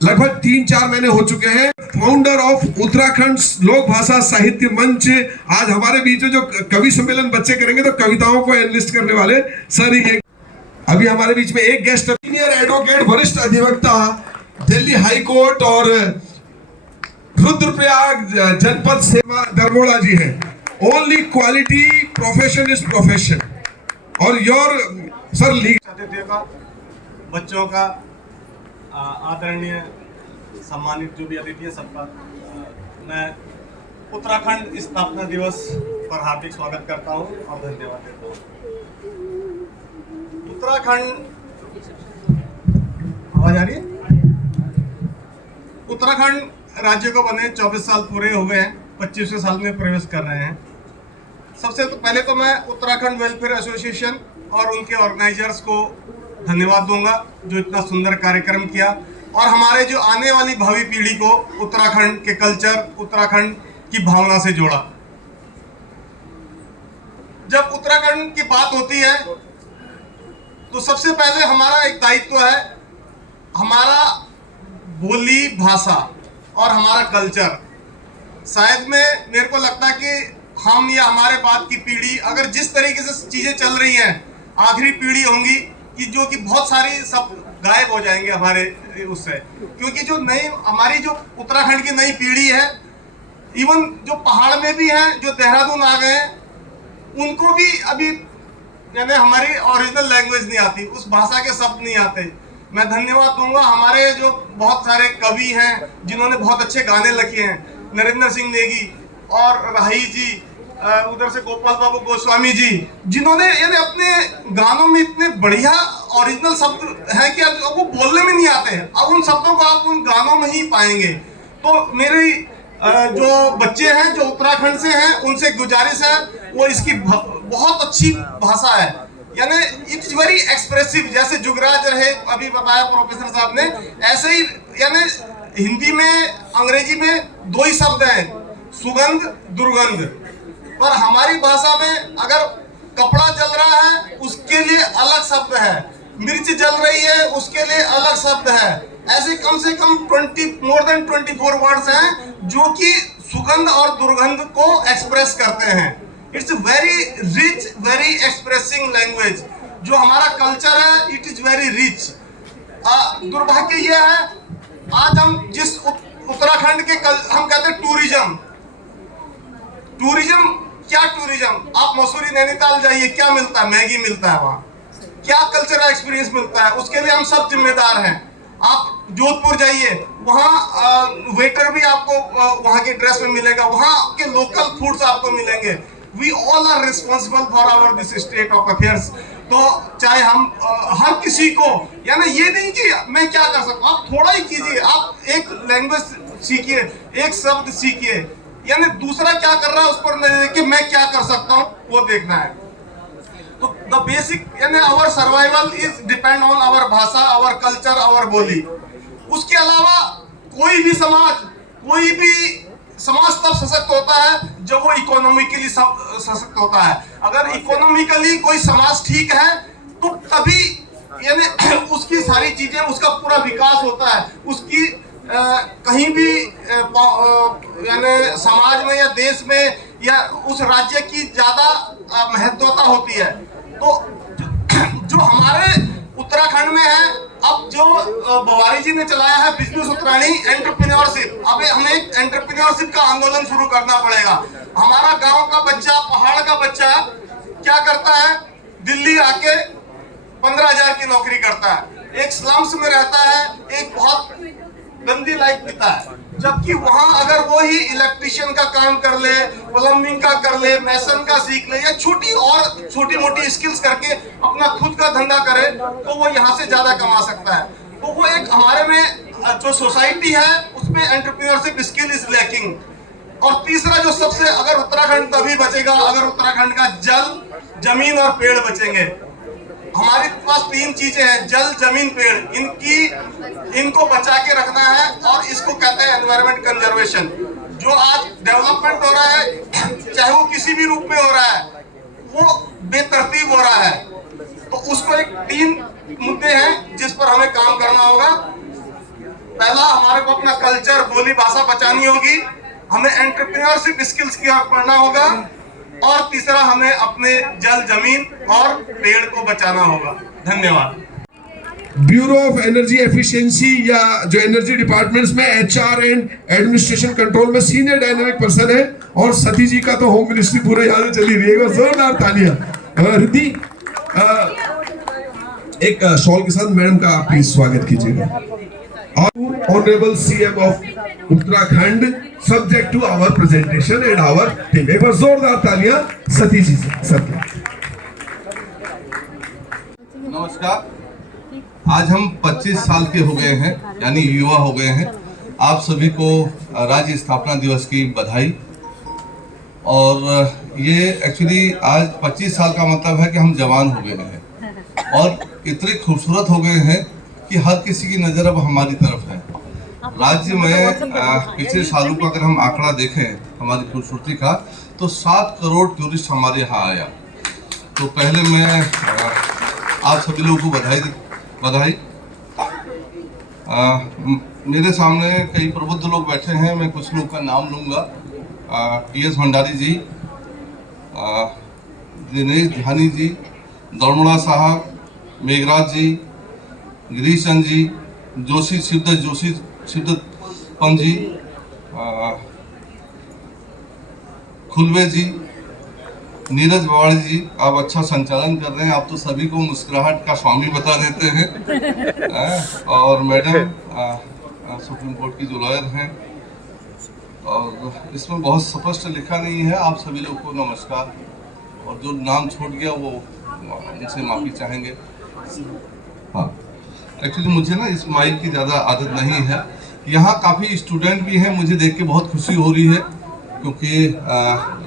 लगभग 3-4 महीने हो चुके हैं फाउंडर ऑफ उत्तराखंड लोक भाषा साहित्य मंच। आज हमारे बीच में जो कवि सम्मेलन बच्चे करेंगे तो कविताओं को एनलिस्ट करने वाले सर ही। अभी हमारे बीच में एक गेस्ट सीनियर एडवोकेट, वरिष्ठ अधिवक्ता, दिल्ली हाई कोर्ट और रुद्रप्रयाग जनपद सेवा दरमोड़ा जी हैं। Only quality, profession is profession. और योर सर अतिथियों का, बच्चों का, आदरणीय सम्मानित जो भी अतिथि है सबका मैं उत्तराखंड स्थापना दिवस पर हार्दिक स्वागत करता हूं और धन्यवाद देता हूं। उत्तराखंड, आवाज आ रही है? उत्तराखंड राज्य को बने 24 साल पूरे हो गए हैं, 25वें साल में प्रवेश कर रहे हैं। सबसे तो पहले तो मैं उत्तराखंड वेलफेयर एसोसिएशन और उनके ऑर्गेनाइजर्स को धन्यवाद दूंगा जो इतना सुंदर कार्यक्रम किया और हमारे जो आने वाली भावी पीढ़ी को उत्तराखंड के कल्चर, उत्तराखंड की भावना से जोड़ा। जब उत्तराखंड की बात होती है तो सबसे पहले हमारा एक दायित्व है, हमारा बोली भाषा और हमारा कल्चर। शायद मेरे को लगता है कि हम या हमारे बाद की पीढ़ी अगर जिस तरीके से चीजें चल रही हैं, आखिरी पीढ़ी होंगी कि जो कि बहुत सारी सब गायब हो जाएंगे हमारे उससे, क्योंकि जो नई हमारी जो उत्तराखंड की नई पीढ़ी है, इवन जो पहाड़ में भी हैं, जो देहरादून आ गए हैं, उनको भी अभी यानी हमारी ओरिजिनल लैंग्वेज नहीं आती, उस भाषा के शब्द नहीं आते। मैं धन्यवाद दूंगा हमारे जो बहुत सारे कवि हैं जिन्होंने बहुत अच्छे गाने लिखे हैं, नरेंद्र सिंह नेगी और राही जी, उधर से गोपाल बाबू गोस्वामी जी, जिन्होंने यानी अपने गानों में इतने बढ़िया ओरिजिनल शब्द हैं कि अब वो बोलने में नहीं आते हैं, अब उन शब्दों को आप उन गानों में ही पाएंगे। तो मेरी जो बच्चे हैं जो उत्तराखंड से हैं उनसे गुजारिश है, वो इसकी बहुत अच्छी भाषा है, यानी इट इज वेरी एक्सप्रेसिव। जैसे जुगराज रहे अभी बताया प्रोफेसर साहब ने, ऐसे ही यानी हिंदी में अंग्रेजी में दो ही शब्द हैं, सुगंध दुर्गंध, पर हमारी भाषा में अगर कपड़ा जल रहा है उसके लिए अलग शब्द है, मिर्च जल रही है उसके लिए अलग शब्द है। ऐसे कम से कम मोर देन 24 वर्ड्स हैं जो कि सुगंध और दुर्गंध को एक्सप्रेस करते हैं। It's very rich, very expressing language. जो हमारा कल्चर है इट इज वेरी रिच। दुर्भाग्य यह है आज हम जिस उत्तराखंड के हम कहते हैं टूरिज्म, क्या टूरिज्म? आप मसूरी नैनीताल जाइए, क्या मिलता है? मैगी मिलता है वहाँ। क्या कल्चरल एक्सपीरियंस मिलता है? उसके लिए हम सब जिम्मेदार हैं। आप जोधपुर जाइए, वहाँ वेटर भी आपको वहाँ की ड्रेस में मिलेगा, वहाँ के लोकल फूड्स आपको मिलेंगे। We all are responsible for our this state of affairs. तो चाहे हम हर किसी को, यानी ये नहीं कि मैं क्या कर सकता हूँ, आप थोड़ा ही कीजिए, आप एक लैंग्वेज सीखिए, एक शब्द सीखिए, यानी दूसरा क्या कर रहा है उस पर नहीं देख के मैं क्या कर सकता हूँ वो देखना है। तो द बेसिक यानी our survival is depend on our bhasha, our culture, our boli. उसके अलावा कोई भी समाज तब सशक्त होता है जब वो इकोनॉमिकली सशक्त होता है। अगर इकोनॉमिकली कोई समाज ठीक है तो तभी यानी उसकी सारी चीजें, उसका पूरा विकास होता है, उसकी कहीं भी यानी समाज में या देश में या उस राज्य की ज्यादा महत्वता होती है। तो जो हमारे उत्तराखंड में है, अब जो बवारी जी ने चलाया है बिजनेस उत्तराणी एंटरप्रेन्योरशिप, अब हमें एंटरप्रेन्योरशिप का आंदोलन शुरू करना पड़ेगा। हमारा गांव का बच्चा, पहाड़ का बच्चा क्या करता है? दिल्ली आके 15,000 की नौकरी करता है, एक स्लम्स में रहता है, एक बहुत गंदी लाइफ बीता है। जबकि वहां अगर वो ही इलेक्ट्रिशियन का काम कर ले, प्लम्बिंग का कर ले, मैसन का सीख ले या छोटी मोटी स्किल्स करके अपना खुद का धंधा करे तो वो यहाँ से ज्यादा कमा सकता है। तो वो एक हमारे में जो सोसाइटी है उसमें एंटरप्रेन्योरशिप स्किल इज लैकिंग। और तीसरा जो सबसे, अगर उत्तराखंड तभी बचेगा अगर उत्तराखंड का जल, जमीन और पेड़ बचेंगे। हमारे पास 3 चीजें हैं, जल, जमीन, पेड़। इनको बचा के रखना है और इसको कहते हैं एनवायरमेंट कंजर्वेशन। जो आज डेवलपमेंट हो रहा है, चाहे वो किसी भी रूप में हो रहा है, वो बेतरतीब हो रहा है। तो उसको एक 3 मुद्दे हैं जिस पर हमें काम करना होगा। पहला, हमारे को अपना कल्चर, बोली, भाषा बचानी होगी। हमें एंटरप्रेन्योरशिप स्किल्स की ओर पढ़ना होगा। और तीसरा, हमें अपने जल, जमीन और पेड़ को बचाना होगा। धन्यवाद। ब्यूरो ऑफ एनर्जी एफिशिएंसी या जो एनर्जी डिपार्टमेंट्स में HR एंड एडमिनिस्ट्रेशन कंट्रोल में सीनियर डायनेमिक पर्सन है, और सती जी का तो होम मिनिस्ट्री पूरे यहाँ से चली रही है। जोरदार तालियां। रिद्धि, एक शॉल के साथ मैडम का प्लीज स्वागत कीजिएगा। Honorable CM of Uttarakhand, subject to our presentation and our theme. एक बार जोरदार तालियां सती जी से सबके। नमस्कार। आज हम 25 साल के हो गए हैं, यानी युवा हो गए हैं। आप सभी को राज्य स्थापना दिवस की बधाई। और ये एक्चुअली आज 25 साल का मतलब है कि हम जवान हो गए हैं और इतने खूबसूरत हो गए हैं कि हर किसी की नज़र अब हमारी तरफ है। राज्य में पिछले सालों का अगर हम आंकड़ा देखें हमारी खूबसूरती का, तो 7 करोड़ टूरिस्ट हमारे यहाँ आया। तो पहले मैं आप सभी लोगों को बधाई। मेरे सामने कई प्रबुद्ध लोग बैठे हैं, मैं कुछ लोग का नाम लूँगा। टी.एस. भंडारी जी, दिनेश धानी जी, दौड़मुड़ा साहब, मेघराज जी, गिरीश चंद जी, शिवदत्त पंत जी, खुलवे जी, नीरज बवाड़ी जी। आप अच्छा संचालन कर रहे हैं, आप तो सभी को मुस्कुराहट का स्वामी बता देते हैं। और मैडम सुप्रीम कोर्ट की जो लॉयर हैं, और इसमें बहुत स्पष्ट लिखा नहीं है। आप सभी लोग को नमस्कार, और जो नाम छूट गया वो उनसे माफ़ी चाहेंगे। हाँ, एक्चुअली मुझे ना इस माइक की ज़्यादा आदत नहीं है। यहाँ काफ़ी स्टूडेंट भी हैं, मुझे देख के बहुत खुशी हो रही है, क्योंकि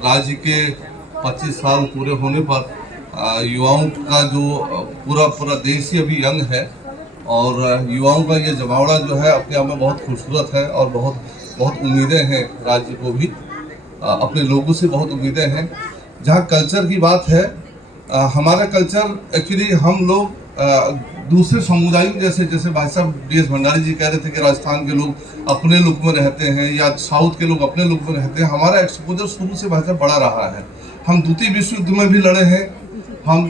राज्य के 25 साल पूरे होने पर युवाओं का जो पूरा देश ही अभी यंग है, और युवाओं का ये जमावड़ा जो है अपने आप में बहुत खूबसूरत है, और बहुत उम्मीदें हैं राज्य को भी, अपने लोगों से बहुत उम्मीदें हैं। जहाँ कल्चर की बात है, हमारा कल्चर एक्चुअली हम लोग दूसरे समुदायों जैसे भाई साहब टी.एस. भंडारी जी कह रहे थे कि राजस्थान के लोग अपने लुक में रहते हैं या साउथ के लोग अपने लुक में रहते हैं। हमारा एक्सपोजर शुरू से भाई साहब बढ़ा रहा है। हम द्वितीय विश्व युद्ध में भी लड़े हैं, हम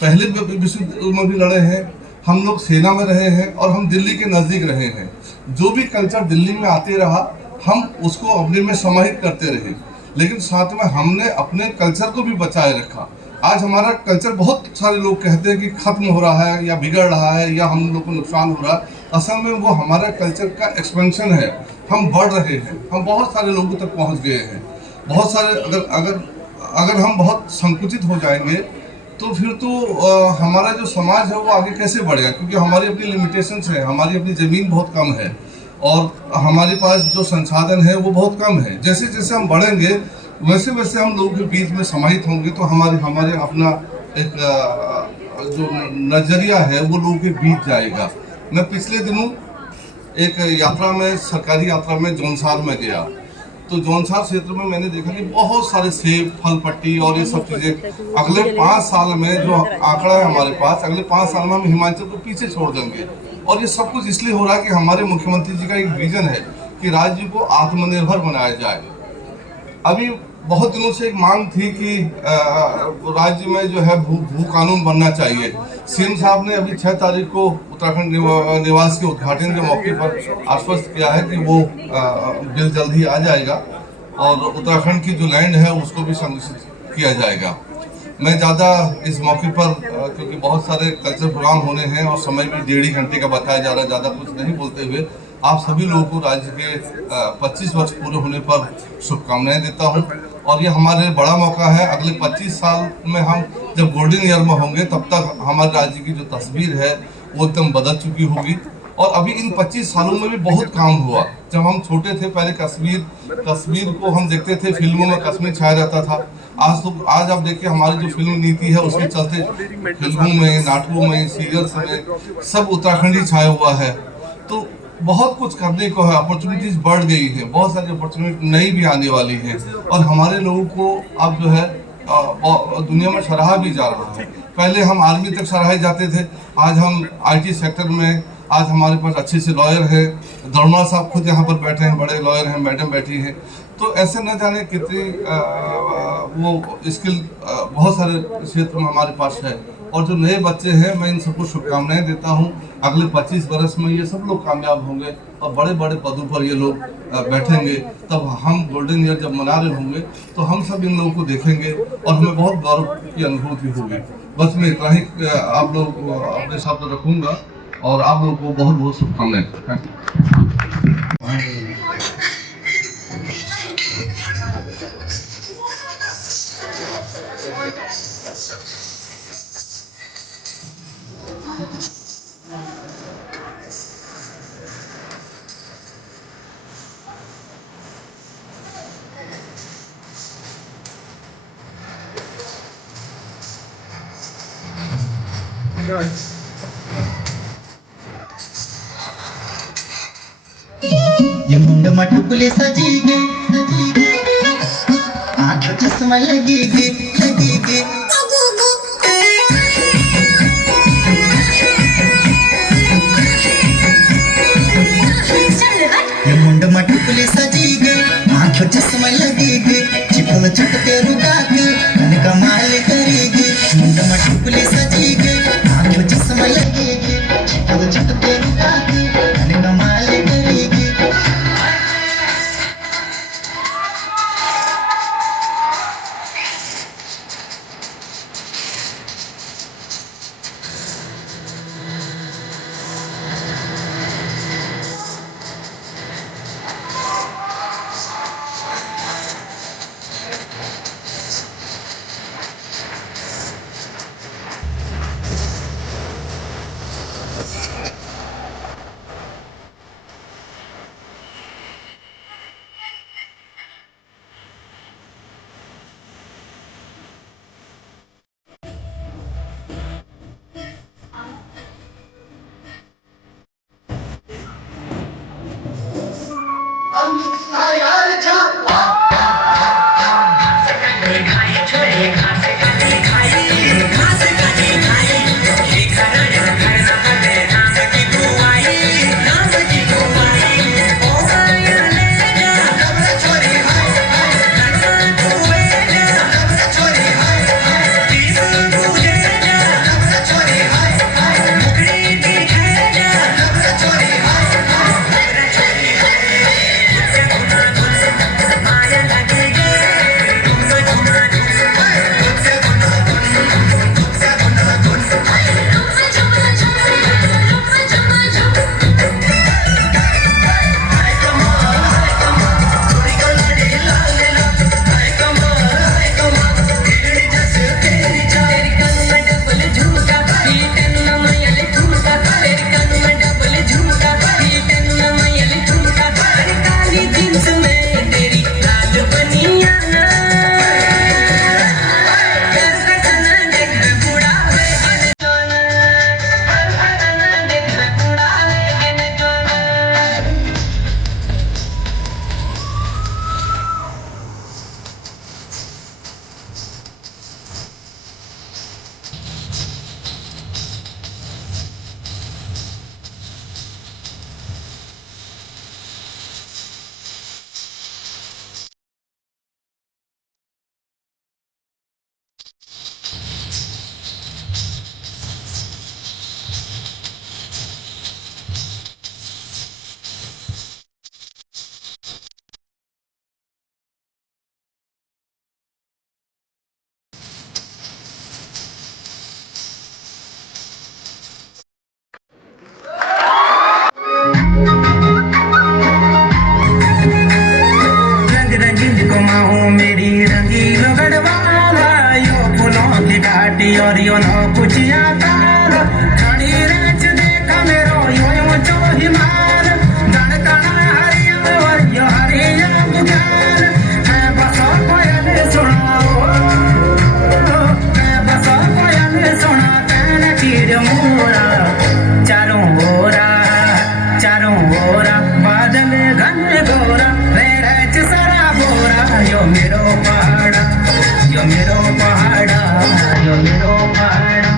पहले विश्व युद्ध में भी लड़े हैं, हम लोग सेना में रहे हैं, और हम दिल्ली के नज़दीक रहे हैं। जो भी कल्चर दिल्ली में आते रहा, हम उसको अपने में समाहित करते रहे, लेकिन साथ में हमने अपने कल्चर को भी बचाए रखा। आज हमारा कल्चर बहुत सारे लोग कहते हैं कि खत्म हो रहा है या बिगड़ रहा है या हम लोग को नुकसान हो रहा है। असल में वो हमारा कल्चर का एक्सपेंशन है, हम बढ़ रहे हैं, हम बहुत सारे लोगों तक पहुंच गए हैं। बहुत सारे अगर हम बहुत संकुचित हो जाएंगे तो फिर तो हमारा जो समाज है वो आगे कैसे बढ़ेगा, क्योंकि हमारी अपनी लिमिटेशंस है, हमारी अपनी ज़मीन बहुत कम है, और हमारे पास जो संसाधन है वो बहुत कम है। जैसे जैसे हम बढ़ेंगे वैसे वैसे हम लोगों के बीच में समाहित होंगे, तो हमारे अपना एक जो नज़रिया है वो लोगों के बीच जाएगा। मैं पिछले दिनों एक सरकारी यात्रा में जौनसार में गया, तो जौनसार क्षेत्र में मैंने देखा कि बहुत सारे सेब, फल पट्टी और ये सब चीज़ें। अगले 5 साल में जो आंकड़ा है हमारे पास, अगले 5 साल में हम हिमाचल को पीछे छोड़ देंगे। और ये सब कुछ इसलिए हो रहा है कि हमारे मुख्यमंत्री जी का एक विजन है कि राज्य को आत्मनिर्भर बनाया जाए। अभी बहुत दिनों से एक मांग थी कि राज्य में जो है भू कानून बनना चाहिए। सीएम साहब ने अभी 6 तारीख को उत्तराखंड निवास के उद्घाटन के मौके पर आश्वस्त किया है कि वो बिल जल्द ही आ जाएगा, और उत्तराखंड की जो लैंड है उसको भी संरक्षित किया जाएगा। मैं ज़्यादा इस मौके पर, क्योंकि बहुत सारे कल्चर प्रोग्राम होने हैं और समय भी 1.5 घंटे का बताया जा रहा है, ज़्यादा कुछ नहीं बोलते हुए आप सभी लोगों को राज्य के 25 वर्ष पूरे होने पर शुभकामनाएं देता हूं। और ये हमारे बड़ा मौका है। अगले 25 साल में हम जब गोल्डन ईयर में होंगे, तब तक हमारे राज्य की जो तस्वीर है वो एकदम बदल चुकी होगी। और अभी इन 25 सालों में भी बहुत काम हुआ। जब हम छोटे थे, पहले कश्मीर को हम देखते थे, फिल्मों में कश्मीर छाया रहता था। आज आप देखिए हमारी जो फिल्म नीति है उसके चलते फिल्मों में, नाटकों में, सीरियल्स में सब उत्तराखंड ही छाया हुआ है। तो बहुत कुछ करने को है, अपॉर्चुनिटीज बढ़ गई है, बहुत सारी अपॉर्चुनिटी नई भी आने वाली है, और हमारे लोगों को अब जो है दुनिया में सराहा भी जा रहा है। पहले हम आर्मी तक सराहे जाते थे, आज हम IT सेक्टर में, आज हमारे पास अच्छे से लॉयर है। दौड़मुड़ा साहब खुद यहाँ पर बैठे हैं, बड़े लॉयर हैं, मैडम बैठी हैं। तो ऐसे न जाने कितनी वो स्किल बहुत सारे क्षेत्र में हमारे पास है। और जो नए बच्चे हैं, मैं इन सबको शुभकामनाएं देता हूं। अगले 25 बरस में ये सब लोग कामयाब होंगे और बड़े बड़े पदों पर ये लोग बैठेंगे। तब हम गोल्डन ईयर जब मना रहे होंगे तो हम सब इन लोगों को देखेंगे और हमें बहुत गौरव की अनुभूति होगी। बस मैं इतना ही आप लोग अपने साथ रखूँगा, और आप लोगों को बहुत बहुत शुभकामनाएं। ये मुंड मटुकुले सजी गे आंखें चश्मा लगी गे ये मुंड मटुकुले सजी गे आंखें चश्मा लगी गे चिपल चटके रुका के मन कमाल करेगी मुंड मटुकुले सजी गे आंखें चश्मा लगी गे चिपल चटके रुका के मन कमाल करेगी मेरी रंगीलो गढ़वाला यो फूलों की घाटी और यो नो कुछ आता खड़ी रेच देखा मेरो यो यो जो हिमाल धड़कना हरिया और यो हरिया बुझार मैं बसो कोयल सुनाओ मैं बसो कोयल सुना कहना चीर मोरा चारों ओरा बादल घन गोरा रेच सरा बोरा यो मेरो पहाड़ा यो मेरो पहाड़ा यो मेरो पहाड़ा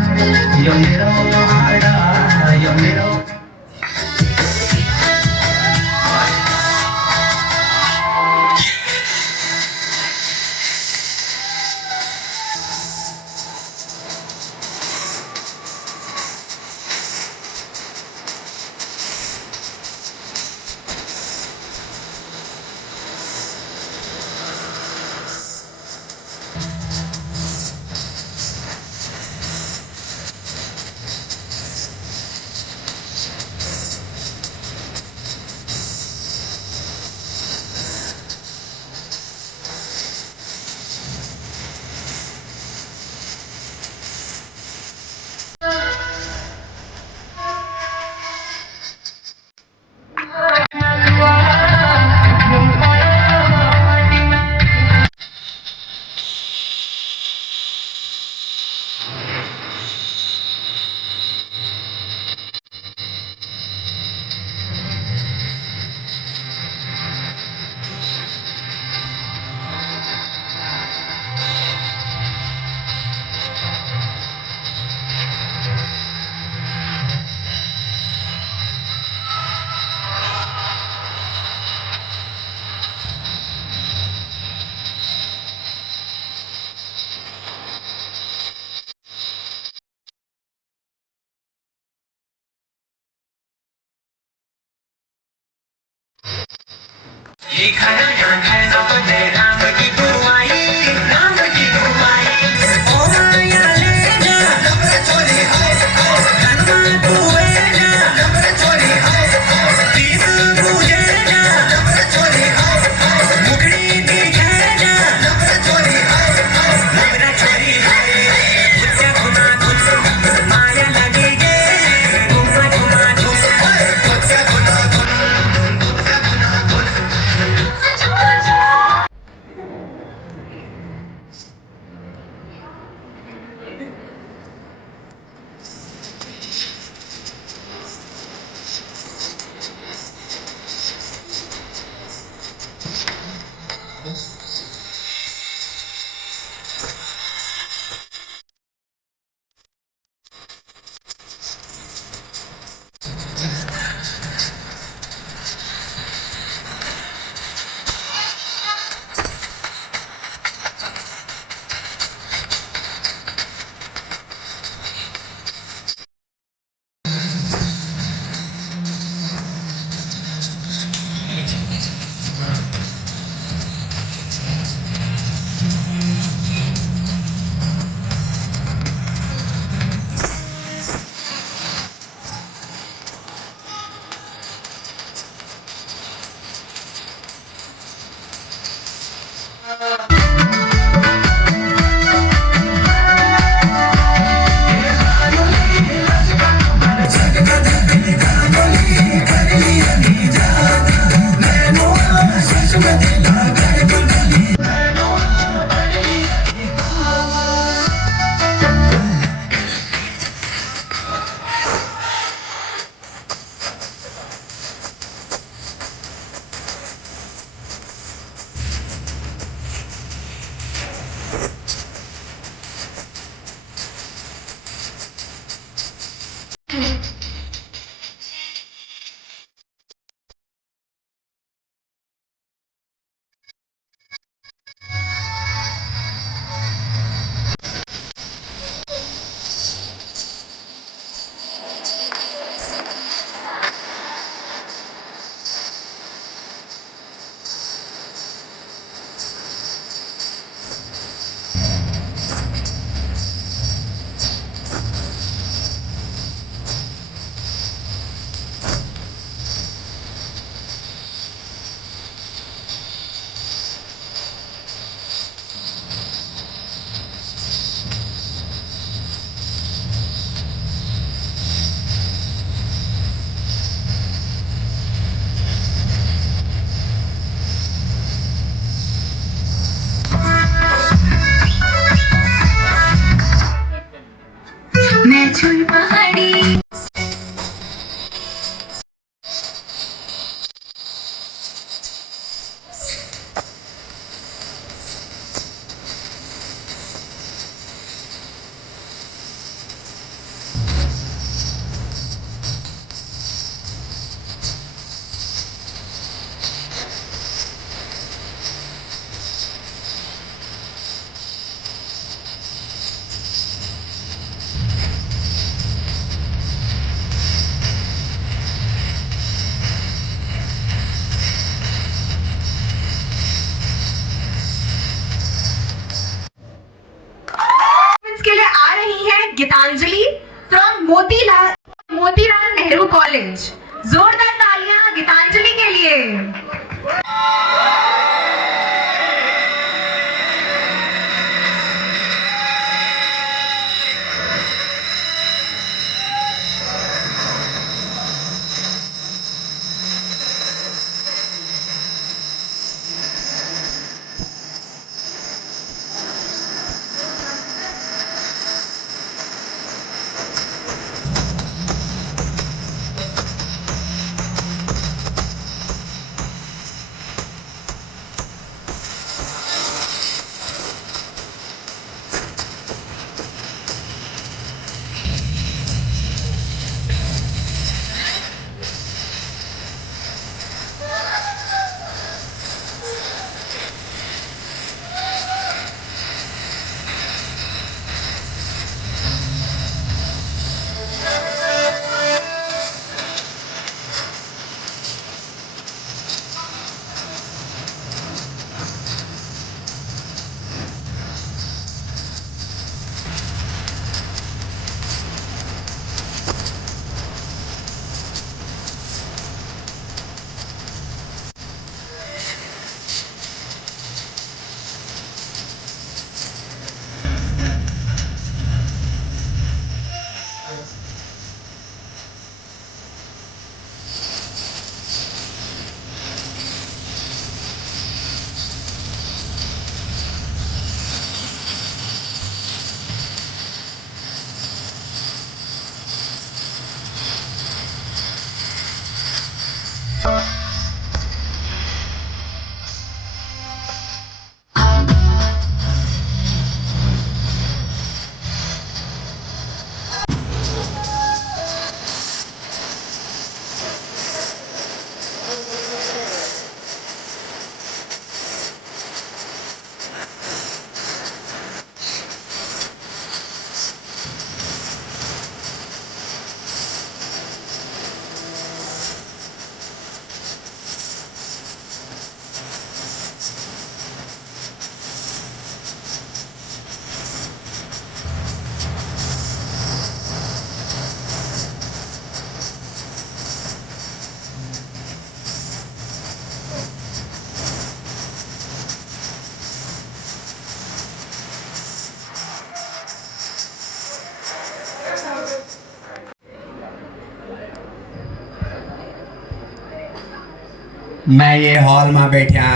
मैं ये हॉल में बैठा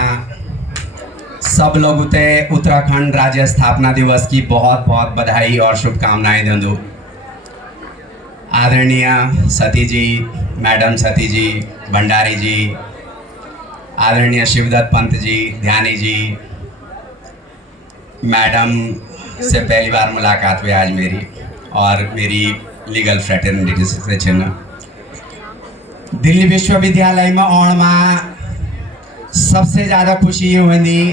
सब लोग उते उत्तराखंड राज्य स्थापना दिवस की बहुत बहुत बधाई और शुभकामनाएं दूँ। आदरणीय सती जी, मैडम सती जी, भंडारी जी, आदरणीय शिवदत्त पंत जी, ध्यानी जी, मैडम से पहली बार मुलाकात हुई आज मेरी, और मेरी लीगल फ्रेटर्निटी से चिन्ह दिल्ली विश्वविद्यालय में आने में सबसे ज़्यादा खुशी ये हुई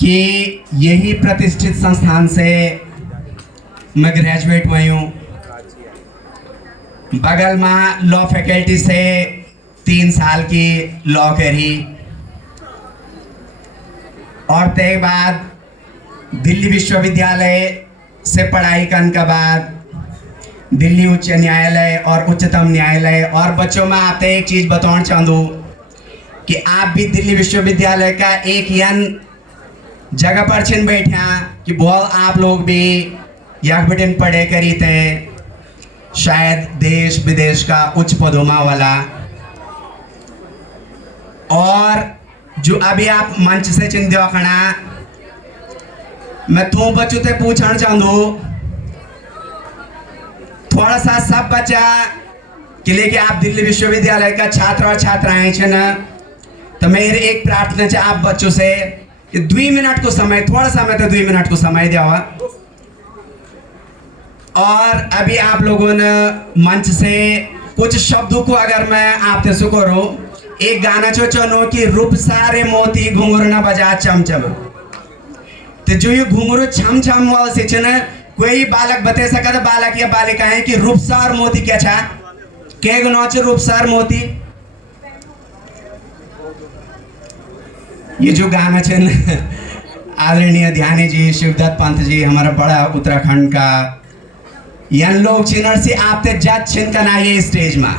कि यही प्रतिष्ठित संस्थान से मैं ग्रेजुएट हुई हूँ। बगल में लॉ फैकल्टी से 3 साल की लॉ करी, और ते बाद दिल्ली विश्वविद्यालय से पढ़ाई करने के बाद दिल्ली उच्च न्यायालय और उच्चतम न्यायालय। और बच्चों में आपसे एक चीज़ बताना चाहूँ कि आप भी दिल्ली विश्वविद्यालय का एक यन जगह पर छिन बैठा कि बहुत आप लोग भी यक बिटिन पढ़े करी थे, शायद देश विदेश का उच्च पदों वाला। और जो अभी आप मंच से चिंता खड़ा, मैं तो बच्चों से पूछना चाहूँ थोड़ा सा सब बच्चा के लिए कि आप दिल्ली विश्वविद्यालय का छात्र और छात्राएं छे ना, तो मेरी एक प्रार्थना है आप बच्चों से कि 2 मिनट को समय, थोड़ा सा मैं तो 2 मिनट को समय दिया हुआ। और अभी आप लोगों ने मंच से कुछ शब्दों को अगर मैं आपसे सुकरो, एक गाना चो चनो कि रूप सारे मोती घुंघरू न बजा चमचम। तो जो ये घुंघरू छम छम वाल से चना कोई बालक बता सकता, बालक या बालिका है कि रूपसार मोती क्या छा के नौच रूपसार मोती। ये जो गाना छे आदरणीय ध्यानी जी, शिवदत्त पंत जी, हमारा बड़ा उत्तराखंड का यन लोग चिन्ह से आपते जज छिन का ना ये स्टेज में,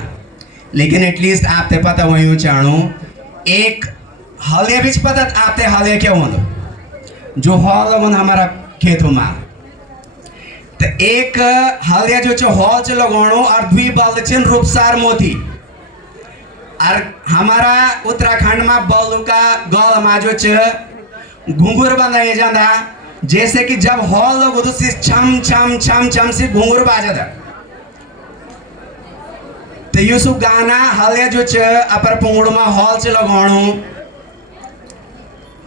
लेकिन एटलीस्ट आपते पता वही चाणू एक हले भी पता आपते हले क्या हो जो हॉल हमारा खेतों में। तो एक हलिया जो हॉल च लगाणो और 2 बल्द छिन रूपसार मोती। और हमारा उत्तराखंड में बल्द का गल में जो घुंघरू बनाया जाता, जैसे कि जब हॉल लोग तो छम छम छम छम से घुंघरू बाजता। तो ये सब गाना हलिया जो अपर पुंगड़ू में हॉल च लगाणो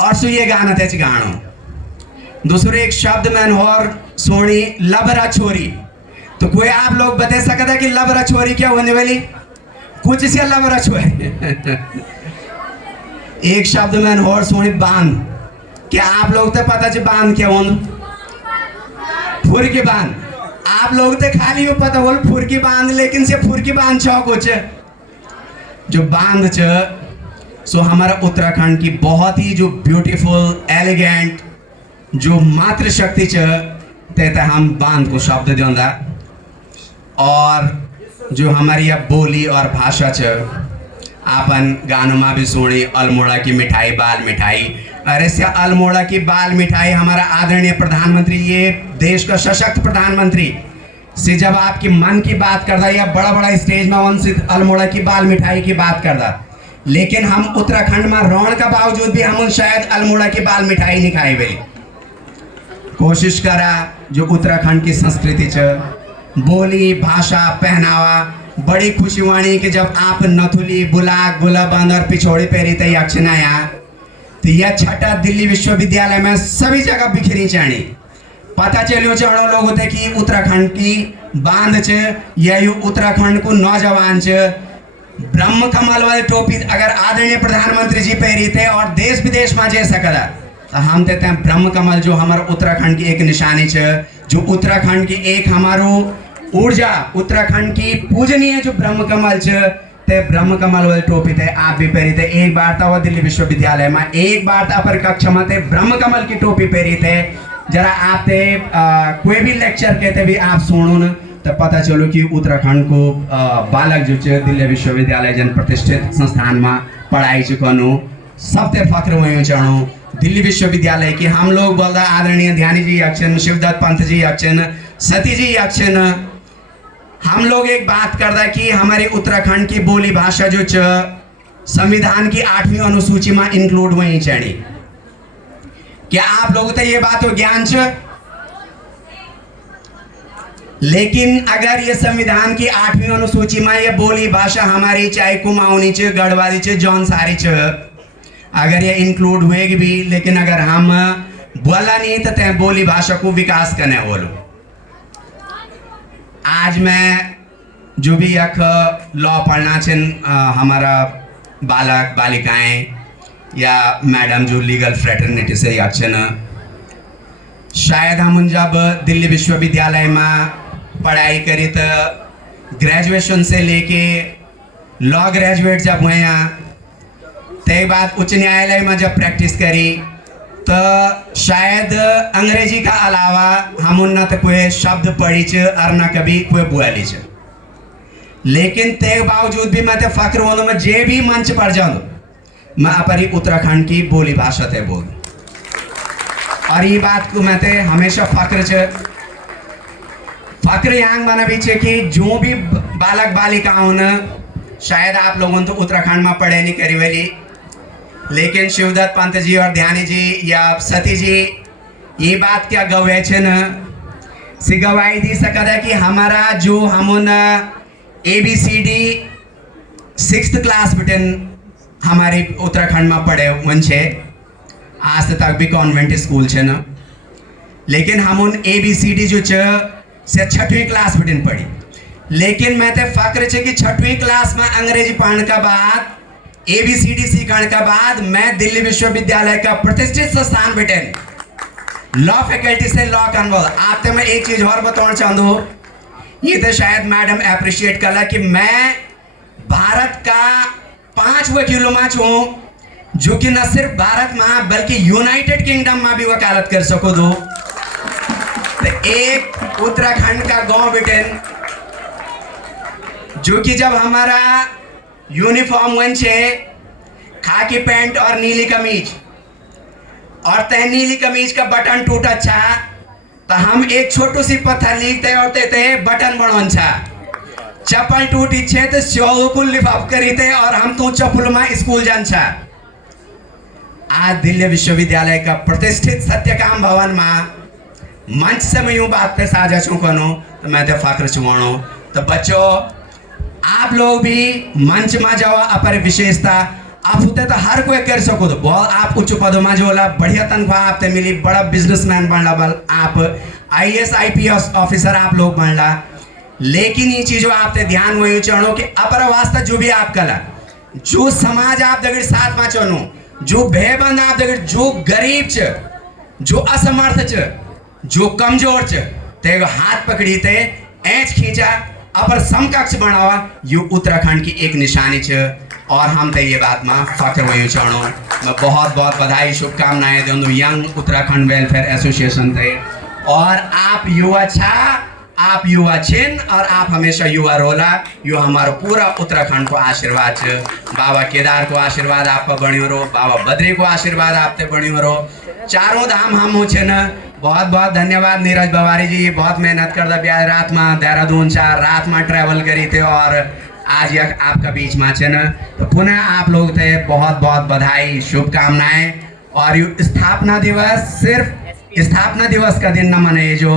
और सु ये गाना ते गाणो। दूसरे एक शब्द मैंने और सोनी लबरा छोरी। तो कोई आप लोग बता सकता है कि लबरा छोरी क्या होने वाली? कुछ से लबरा छोरी एक शब्द मैंने और सोनी बांध। क्या आप लोग तो पता च बांध क्या होन? फुरकी बांध। आप लोग तो खाली हो पता हो फुरकी बांध, लेकिन से फुरकी बांध छो कुछ जो बांध च सो हमारा उत्तराखंड की बहुत ही जो ब्यूटीफुल एलिगेंट जो मातृ शक्ति ते हम बांध को शब्द देंदा। और जो हमारी अब बोली और भाषा आपन गानों में भी सुनी अल्मोड़ा की मिठाई, बाल मिठाई। अरे से अल्मोड़ा की बाल मिठाई हमारा आदरणीय प्रधानमंत्री, ये देश का सशक्त प्रधानमंत्री से जब आपकी मन की बात करता या बड़ा बड़ा स्टेज में उनसे अल्मोड़ा की बाल मिठाई की बात करता, लेकिन हम उत्तराखंड में रहने का बावजूद भी हम शायद अल्मोड़ा की बाल मिठाई नहीं खाई भाई। कोशिश करा जो उत्तराखंड की संस्कृति बोली, भाषा, पहनावा बड़ी खुशी वाणी कि जब आप नथुली, बुलाक, गुलाबंद और पिछोड़ी पहरी थे यक्षनाया, तो यह छठा दिल्ली विश्वविद्यालय में सभी जगह बिखरी चाणी। पता चलियो चाणो लोग होते कि उत्तराखंड की बांध यही उत्तराखंड को नौजवान ब्रह्म कमल वाली टोपी अगर आदरणीय प्रधानमंत्री जी पहरी थे और देश विदेश में जा सकता, तो हम देते हैं ब्रह्म कमल जो हमारे उत्तराखंड की एक निशानी जो उत्तराखंड की एक हमारो ऊर्जा, उत्तराखंड की पूजनीय जो ब्रह्म कमल ते ब्रह्म कमल वाली टोपी थे आप भी पहरी थे। एक बार था दिल्ली विश्वविद्यालय में, एक बार था अपर कक्षा में थे ब्रह्म कमल की टोपी पहरी थे। जरा आप थे कोई भी लेक्चर कहते भी आप सुनो न तो पता चलो कि उत्तराखंड को बालक जो दिल्ली विश्वविद्यालय जन प्रतिष्ठित संस्थान में पढ़ाई चुकनो सबसे फख्र हुए चढ़ो। दिल्ली विश्वविद्यालय की हम लोग बोलता आदरणीय ध्यानी जी अक्षन, शिवदत्त पंत जी अक्षन, सती जी अक्षन, हम लोग एक बात करदा कि हमारे उत्तराखंड की बोली भाषा जो च संविधान की 8वीं अनुसूची में इंक्लूड हुई चढ़ी। क्या आप लोगों को ये बात हो ज्ञान च? लेकिन अगर ये संविधान की 8वीं अनुसूची में ये बोली भाषा हमारी चाहे कुमाऊनी च, गढ़वाली च, जौनसारी च, अगर ये इंक्लूड हुएगी भी, लेकिन अगर हम बोला नहीं तो ते बोली भाषा को विकास करने बोलो। आज मैं जो भी एक लॉ पढ़ना चिन हमारा बालक बालिकाएं या मैडम जो लीगल फ्रेटर्निटी से याचन, शायद हम जब दिल्ली विश्वविद्यालय में पढ़ाई करी तो ग्रेजुएशन से लेके लॉ ग्रेजुएट जब हुए हैं, ते बाद उच्च न्यायालय में जब प्रैक्टिस करी तो शायद अंग्रेजी का अलावा हम न तो कोई शब्द पढ़ी च और न कभी कोई बोली च। लेकिन ते बावजूद भी मैं तो फक्र होने में जे भी मंच पर जाऊँ मैं अपनी उत्तराखंड की बोली भाषा ते बोल, और ये बात को मैं ते हमेशा फक्र च फक्र यांग बना भी छे कि जो भी बालक बालिकाओं ने, शायद आप लोगों तो उत्तराखंड में पढ़े नहीं करी वाली, लेकिन शिवदत्त पंत जी और ध्यानी जी या सती जी ये बात क्या गवे छे न सी गवाही दी सकता है कि हमारा जो हम ABCD 6th क्लास बिटन हमारे उत्तराखंड में पढ़े वन छे, आज तक भी कॉन्वेंट स्कूल छे न, लेकिन हम ABCD जो से 6वीं क्लास बिटन पढ़ी। लेकिन मैं तो फक्र छे कि 6वीं क्लास में अंग्रेजी पढ़ने का बाद ABCD सीखने का बाद मैं दिल्ली विश्वविद्यालय का प्रतिष्ठित संस्थान बिटन लॉ फैकल्टी से लॉ कन्वर्ट। आप तो मैं एक चीज और बताना चाहता हूँ, ये तो शायद मैडम अप्रिशिएट करा कि मैं भारत का 5 वकीलों में हूँ जो कि न सिर्फ भारत में बल्कि यूनाइटेड किंगडम में भी वकालत कर सको दो। तो एक उत्तराखंड का गांव बिटन जो कि जब हमारा यूनिफॉर्म वन छे खाकी पैंट और नीली कमीज, और तय नीली कमीज का बटन टूटा छा तो हम एक छोटू सी पत्थर लिखते और ते बटन बनवन छा, चप्पल टूटी छे तो स्योल को लिफाफ करी थे और हम तो चप्पल में स्कूल जान छा। आज दिल्ली विश्वविद्यालय का प्रतिष्ठित सत्यकाम भवन में मंच से मैं यूं बात पे साझा चुकानो तो मैं तो फाकर चुवाणो। तो बच्चों आप लोग भी मंच में जाओ, अपनी विशेषता आप होते तो हर कोई कर सको, तो बहुत आप उच्च पदों में जो ला बढ़िया तनख्वाह आपते मिली, बड़ा बिजनेसमैन बनला, बल आप IAS IPS ऑफिसर आप लोग बनला। लेकिन ये चीज़ों आपते ध्यान वही चढ़ो कि अपर वास्ता जो भी आप कला, जो समाज आप दगड़ साथ में चनो, जो भेबंद आप दगड़, जो गरीब च, जो असमर्थ च, जो कमजोर च, ते हाथ पकड़ी ते ऐच खींचा अपर समकक्ष बनावा, यू उत्तराखंड की एक निशानी छ। और हम तो ये बात में फख्र वही चढ़ो। मैं बहुत बहुत बधाई शुभकामनाएं दूँ यंग उत्तराखंड वेलफेयर एसोसिएशन थे। और आप युवा छा, आप युवा छिन और आप हमेशा युवा रोला, यो हमारा पूरा उत्तराखंड को आशीर्वाद छ। बाबा केदार को आशीर्वाद आप पर बणियो रो, बाबा बद्री को आशीर्वाद आपते बणियो रो, चारों धाम हम हो छे न। बहुत बहुत धन्यवाद नीरज बवारी जी, बहुत मेहनत कर दिया, रात में देहरादून 4 रात में ट्रैवल करी थे और आज यह आपका बीच में छे न। तो पुनः आप लोग थे बहुत बहुत बधाई शुभकामनाएं। और यू स्थापना दिवस सिर्फ स्थापना दिवस का दिन न मनाए जो,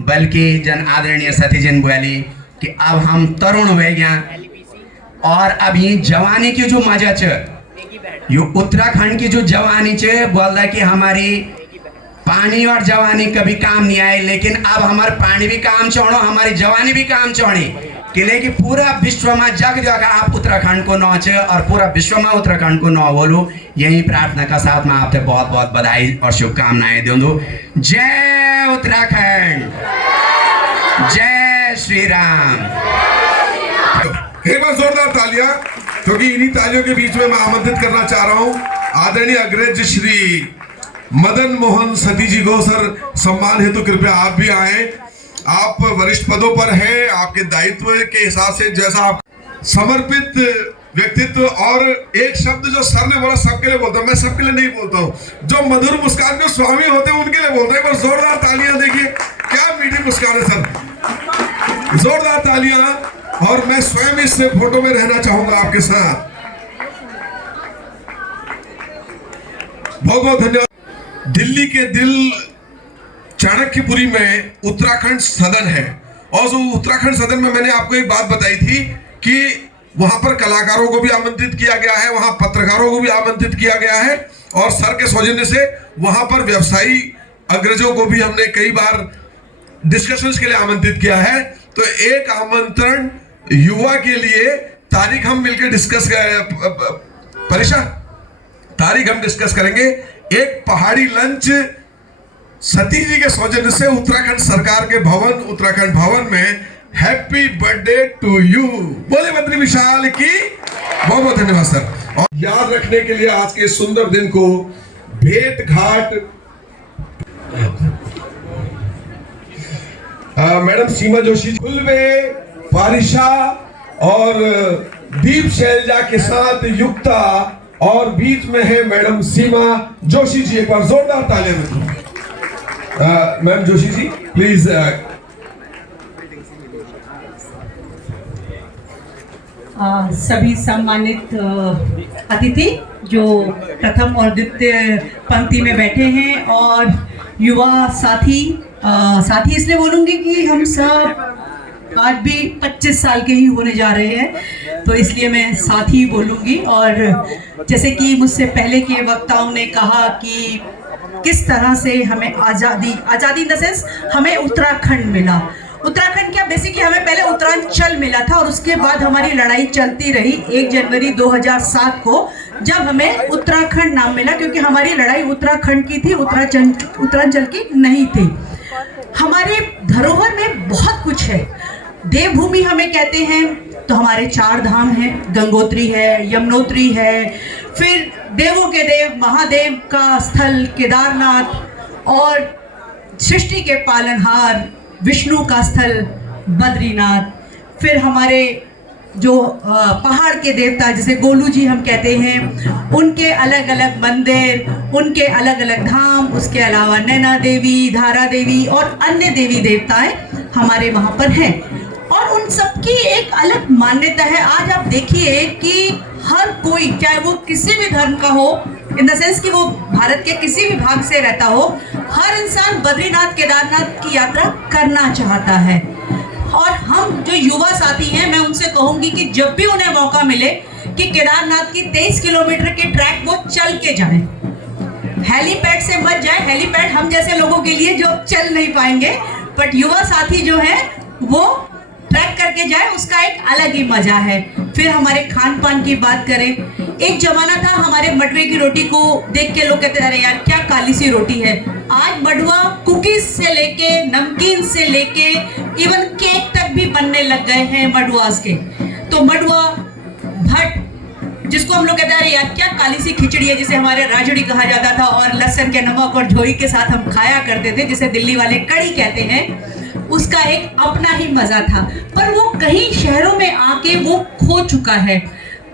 बल्कि जन आदरणीय सतीजन बोली कि अब हम तरुण हुए गया और अभी जवानी की जो मजा च, यू उत्तराखंड की जो जवानी च बोल रहा कि हमारी पानी और जवानी कभी काम नहीं आए, लेकिन अब हमारे पानी भी काम छोड़ो, हमारी जवानी भी काम छोड़ी कि लेकिन पूरा विश्व में जग जगह आप उत्तराखंड को नौ च और पूरा विश्व में उत्तराखंड को नौ बोलो। यही प्रार्थना का साथ में आपसे बहुत बहुत बधाई और शुभकामनाएं दूँ। जय उत्तराखंड, जय श्री राम। एक बार जोरदार तालियां, क्योंकि इन्हीं तालियों के बीच में मैं आमंत्रित करना चाह रहा हूं आदरणीय अग्रज श्री मदन मोहन सती जी को। सर सम्मान हेतु कृपया आप भी आए। आप वरिष्ठ पदों पर हैं, आपके दायित्व के हिसाब से जैसा आप समर्पित व्यक्तित्व। और एक शब्द जो सर ने बोला सबके लिए बोलता हूँ, मैं सबके लिए नहीं बोलता हूँ, जो मधुर मुस्कान के स्वामी होते हैं उनके लिए बोलता हूँ। एक बार जोरदार तालियां देखिए, क्या मीठी मुस्कान है सर। जोरदार तालियां। और मैं स्वयं इस फोटो में रहना चाहूंगा आपके साथ। बहुत बहुत धन्यवाद। दिल्ली के दिल चाणक्यपुरी में उत्तराखंड सदन है, और जो उत्तराखंड सदन में मैंने आपको एक बात बताई थी कि वहां पर कलाकारों को भी आमंत्रित किया गया है, वहां पत्रकारों को भी आमंत्रित किया गया है, और सर के सौजन्य से वहां पर व्यवसायी अग्रजों को भी हमने कई बार डिस्कशंस के लिए आमंत्रित किया है। तो एक आमंत्रण युवा के लिए, तारीख हम मिलकर डिस्कस परीक्षा तारीख हम डिस्कस करेंगे। एक पहाड़ी लंच सतीश जी के सौजन्य से उत्तराखंड सरकार के भवन, उत्तराखंड भवन में हैप्पी बर्थडे टू यू। बोले मंत्री विशाल की। बहुत बहुत धन्यवाद सर। और याद रखने के लिए आज के सुंदर दिन को भेंट घाट मैडम सीमा जोशी खुलवे, पारिशा और दीप शैलजा के साथ युक्ता, और बीच में है मैडम सीमा जोशी जी। एक बार जोरदार तालियां में मैम जोशी जी प्लीज। सभी सम्मानित अतिथि जो प्रथम और द्वितीय पंक्ति में बैठे हैं, और युवा साथी इसलिए बोलूँगी कि हम सब आज भी 25 साल के ही होने जा रहे हैं, तो इसलिए मैं साथी बोलूँगी। और जैसे कि मुझसे पहले के वक्ताओं ने कहा कि किस तरह से हमें आज़ादी इन द सेंस हमें उत्तराखंड मिला। उत्तराखंड क्या, बेसिकली हमें पहले उत्तरांचल मिला था, और उसके बाद हमारी लड़ाई चलती रही 1 जनवरी 2007 को, जब हमें उत्तराखंड नाम मिला, क्योंकि हमारी लड़ाई उत्तराखंड की थी, उत्तरांचल की नहीं थी। हमारे धरोहर में बहुत कुछ है। देवभूमि हमें कहते हैं तो हमारे 4 धाम हैं, गंगोत्री है, यमुनोत्री है, फिर देवों के देव महादेव का स्थल केदारनाथ, और सृष्टि के पालनहार विष्णु का स्थल बद्रीनाथ, फिर हमारे जो पहाड़ के देवता जिसे गोलू जी हम कहते हैं, उनके अलग अलग मंदिर, उनके अलग अलग धाम, उसके अलावा नैना देवी, धारा देवी और अन्य देवी देवताएं हमारे वहाँ पर हैं, और उन सबकी एक अलग मान्यता है। आज आप देखिए कि हर कोई, चाहे वो किसी भी धर्म का हो, इन द सेंस कि वो भारत के किसी भी भाग से रहता हो, हर इंसान बद्रीनाथ केदारनाथ की यात्रा करना चाहता है। और हम जो युवा साथी हैं, मैं उनसे कहूँगी कि जब भी उन्हें मौका मिले कि केदारनाथ की 23 किलोमीटर के ट्रैक वो चल के जाएं, हेलीपैड से मत जाए। हेलीपैड हम जैसे लोगों के लिए जो चल नहीं पाएंगे, बट युवा साथी जो है वो ट्रैक करके जाए, उसका एक अलग ही मजा है। फिर हमारे खान पान की बात करें, एक जमाना था हमारे मडवे की रोटी को देख के लोग कहते अरे यार क्या काली सी रोटी है। आज मडवा कुकीज से लेके, नमकीन से लेके, इवन केक तक भी बनने लग गए हैं मडवास के। तो मडवा भट्ट, जिसको हम लोग कहते हैं अरे यार क्या काली सी खिचड़ी है, जिसे हमारे राजड़ी कहा जाता था, और लहसुन के नमक और झोई के साथ हम खाया करते थे, जिसे दिल्ली वाले कड़ी कहते हैं, उसका एक अपना ही मजा था। पर वो कहीं शहरों में आके वो खो चुका है।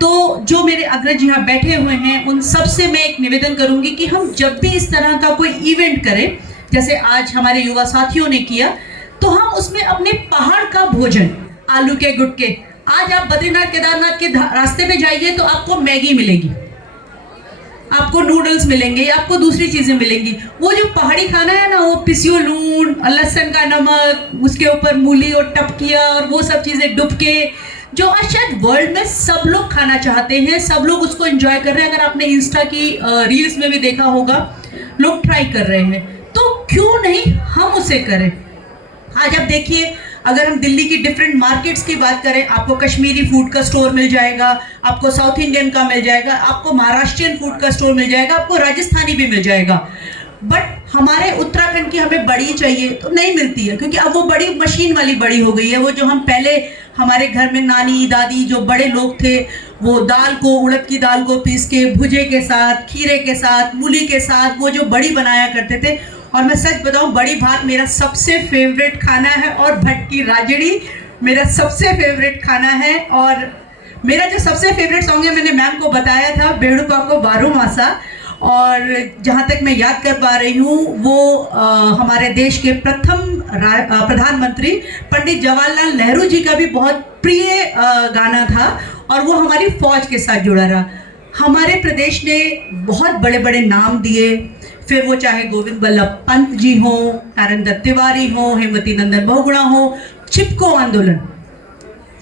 तो जो मेरे अग्रज यहाँ बैठे हुए हैं, उन सब से मैं एक निवेदन करूंगी कि हम जब भी इस तरह का कोई इवेंट करें, जैसे आज हमारे युवा साथियों ने किया, तो हम उसमें अपने पहाड़ का भोजन, आलू के गुटके, आज आप बद्रीनाथ केदारनाथ के रास्ते में जाइए तो आपको मैगी मिलेगी, आपको नूडल्स मिलेंगे, आपको दूसरी चीजें मिलेंगी। वो जो पहाड़ी खाना है ना, वो पिसियो लून, लहसुन का नमक, उसके ऊपर मूली और टपकिया और वो सब चीजें डुबके, जो आज शायद वर्ल्ड में सब लोग खाना चाहते हैं, सब लोग उसको एंजॉय कर रहे हैं। अगर आपने इंस्टा की रील्स में भी देखा होगा, लोग ट्राई कर रहे हैं, तो क्यों नहीं हम उसे करें। आज आप देखिए, अगर हम दिल्ली की डिफरेंट मार्केट्स की बात करें, आपको कश्मीरी फूड का स्टोर मिल जाएगा, आपको साउथ इंडियन का मिल जाएगा, आपको महाराष्ट्रियन फूड का स्टोर मिल जाएगा, आपको राजस्थानी भी मिल जाएगा। बट हमारे उत्तराखंड की हमें बड़ी चाहिए तो नहीं मिलती है, क्योंकि अब वो बड़ी मशीन वाली बड़ी हो गई है। वो जो हम पहले हमारे घर में नानी दादी जो बड़े लोग थे, वो दाल को, उड़द की दाल को पीस के भुजे के साथ, खीरे के साथ, मूली के साथ वो जो बड़ी बनाया करते थे। और मैं सच बताऊं, बड़ी भात मेरा सबसे फेवरेट खाना है, और भट्ट की राजड़ी मेरा सबसे फेवरेट खाना है। और मेरा जो सबसे फेवरेट सॉन्ग है, मैंने मैम को बताया था, बेड़ू पाको बारो मासा, और जहाँ तक मैं याद कर पा रही हूँ वो हमारे देश के प्रथम प्रधानमंत्री पंडित जवाहरलाल नेहरू जी का भी बहुत प्रिय गाना था और वो हमारी फौज के साथ जुड़ा रहा। हमारे प्रदेश ने बहुत बड़े बड़े नाम दिए, फिर वो चाहे गोविंद बल्लभ पंत जी हो, नारायण दत्त तिवारी हो, हेमवती नंदन बहुगुणा हो, चिपको आंदोलन,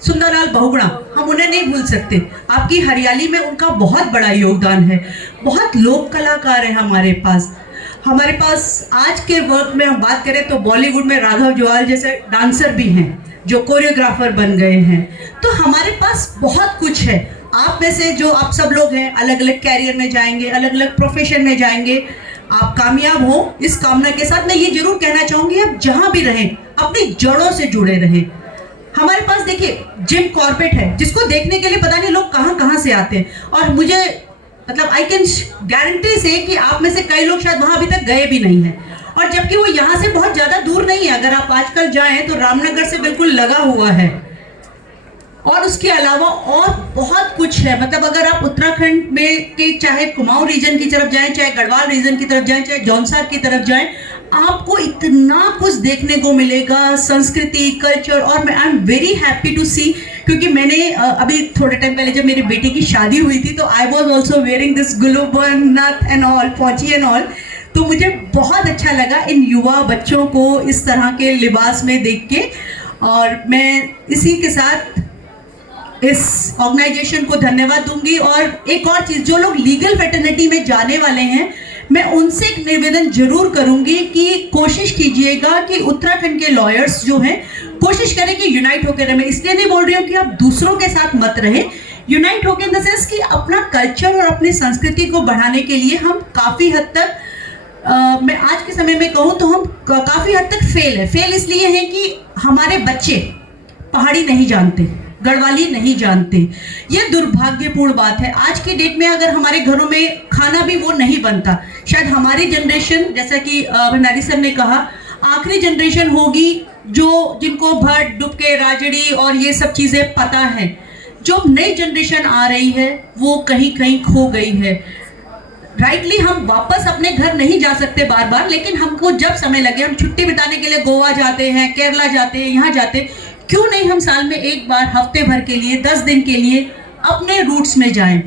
सुंदरलाल बहुगुणा, हम उन्हें नहीं भूल सकते। आपकी हरियाली में उनका बहुत बड़ा योगदान है। बहुत लोक कलाकार हैं हमारे पास। हमारे पास आज के वक्त में हम बात करें तो बॉलीवुड में राघव जुआल जैसे डांसर भी हैं जो कोरियोग्राफर बन गए हैं। तो हमारे पास बहुत कुछ है। आप में से जो आप सब लोग हैं अलग अलग कैरियर में जाएंगे, अलग अलग प्रोफेशन में जाएंगे, आप कामयाब हो इस कामना के साथ मैं ये जरूर कहना चाहूंगी आप जहां भी रहें अपनी जड़ों से जुड़े रहें। हमारे पास देखिए जिम कॉर्बेट है जिसको देखने के लिए पता नहीं लोग कहां कहां से आते हैं और मुझे मतलब आई कैन गारंटी से कि आप में से कई लोग शायद वहां अभी तक गए भी नहीं हैं और जबकि वो यहाँ से बहुत ज्यादा दूर नहीं है। अगर आप आजकल जाएं तो रामनगर से बिल्कुल लगा हुआ है और उसके अलावा और बहुत कुछ है। मतलब अगर आप उत्तराखंड में के चाहे कुमाऊं रीजन की तरफ जाएं, चाहे गढ़वाल रीजन की तरफ जाएं, चाहे जौनसार की तरफ जाएं, आपको इतना कुछ देखने को मिलेगा, संस्कृति, कल्चर। और मैं I am very happy to see, क्योंकि मैंने अभी थोड़े टाइम पहले जब मेरी बेटी की शादी हुई थी तो I was also wearing this गुलोबन नथ एंड ऑल, पौची एंड ऑल। तो मुझे बहुत अच्छा लगा इन युवा बच्चों को इस तरह के लिबास में देख के। और मैं इसी के साथ इस ऑर्गेनाइजेशन को धन्यवाद दूंगी। और एक और चीज, जो लोग लीगल वेटरनिटी में जाने वाले हैं मैं उनसे एक निवेदन जरूर करूंगी कि कोशिश कीजिएगा कि उत्तराखंड के लॉयर्स जो हैं कोशिश करें कि यूनाइट होकर रहें। मैं इसलिए नहीं बोल रही हूँ कि आप दूसरों के साथ मत रहें, यूनाइट होकर इन द सेंस कि अपना कल्चर और अपनी संस्कृति को बढ़ाने के लिए हम काफी हद तक मैं आज के समय में कहूँ तो हम काफी हद तक फेल है। फेल इसलिए है कि हमारे बच्चे पहाड़ी नहीं जानते, गढ़वाली नहीं जानते। ये दुर्भाग्यपूर्ण बात है। आज की डेट में अगर हमारे घरों में खाना भी वो नहीं बनता, शायद हमारी जनरेशन, जैसा कि भंडारी सर ने कहा, आखिरी जनरेशन होगी जो जिनको भट डुबके राजड़ी और ये सब चीज़ें पता है। जो नई जनरेशन आ रही है वो कहीं कहीं खो गई है। राइटली हम वापस अपने घर नहीं जा सकते बार बार, लेकिन हमको जब समय लगे हम छुट्टी बिताने के लिए गोवा जाते हैं, केरला जाते हैं, यहाँ जाते हैं। क्यों नहीं हम साल में एक बार हफ्ते भर के लिए 10 दिन के लिए अपने रूट्स में जाएं,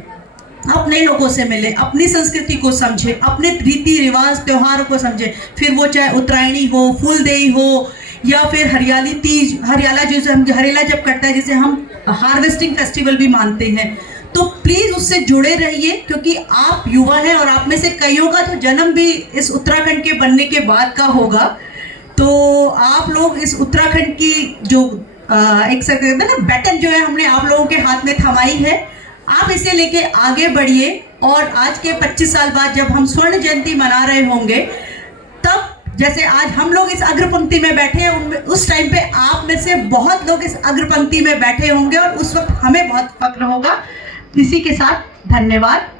अपने लोगों से मिलें, अपनी संस्कृति को समझें, अपने रीति रिवाज त्योहारों को समझें। फिर वो चाहे उत्तरायणी हो, फूलदेई हो, या फिर हरियाली तीज, हरियाला जैसे हम हरेला जब करता है जिसे हम हार्वेस्टिंग फेस्टिवल भी मानते हैं। तो प्लीज उससे जुड़े रहिए क्योंकि आप युवा हैं और आप में से कईयों का तो जन्म भी इस उत्तराखंड के बनने के बाद का होगा। तो आप लोग इस उत्तराखंड की जो एक सकते हैं ना बैटन जो है हमने आप लोगों के हाथ में थमाई है, आप इसे लेके आगे बढ़िए। और आज के 25 साल बाद जब हम स्वर्ण जयंती मना रहे होंगे, तब जैसे आज हम लोग इस अग्रपंक्ति में बैठे हैं, उस टाइम पे आप में से बहुत लोग इस अग्रपंक्ति में बैठे होंगे और उस वक्त हमें बहुत फक्र होगा। इसी के साथ धन्यवाद।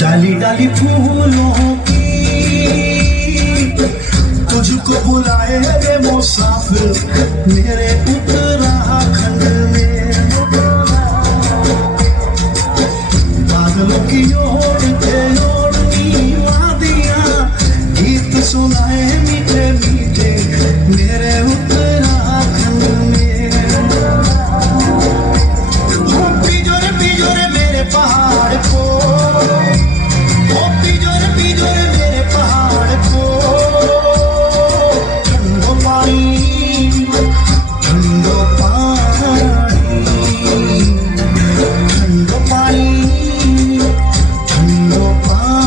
डाली डाली फूलों की तुझको बुलाए रे मुसाफिर मेरे उत्तराखंड में। बादलों की ओढ़ते ओढ़ती वादियां गीत सुनाए मीठे मीठे मेरे उत्तराखंड में। पिजो रे मेरे पहाड़ को, पिजो रे मेरे पहाड़ को। ठंडो पानी ठंडो पानी ठंडो पानी ठंडो पानी।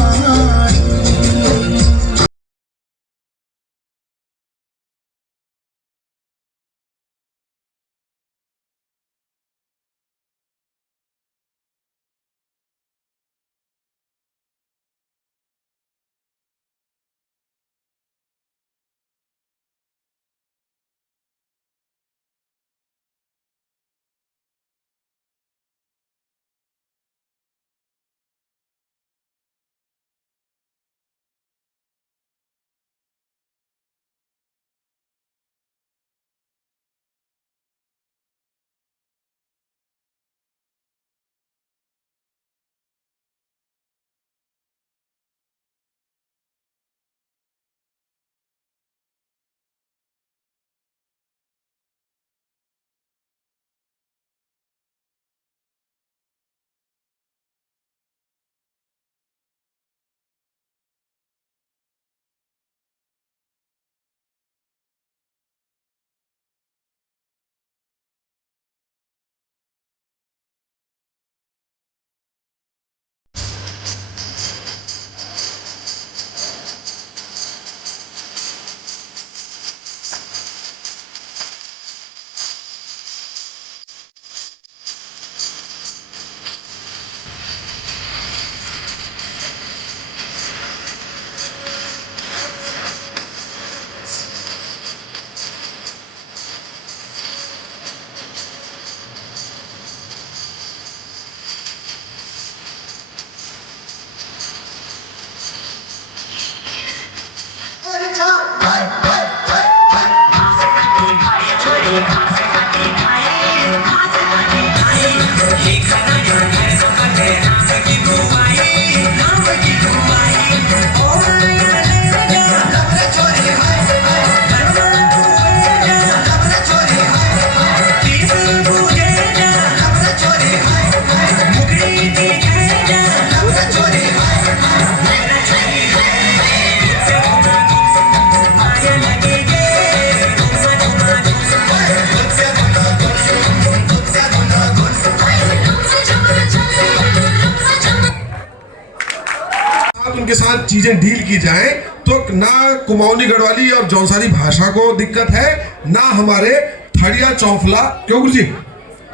उनके साथ चीजें डील की जाए तो ना कुमाऊनी गढ़वाली और जौनसारी भाषा को दिक्कत है, ना हमारे थड़िया चौफला, क्यों गुरु जी?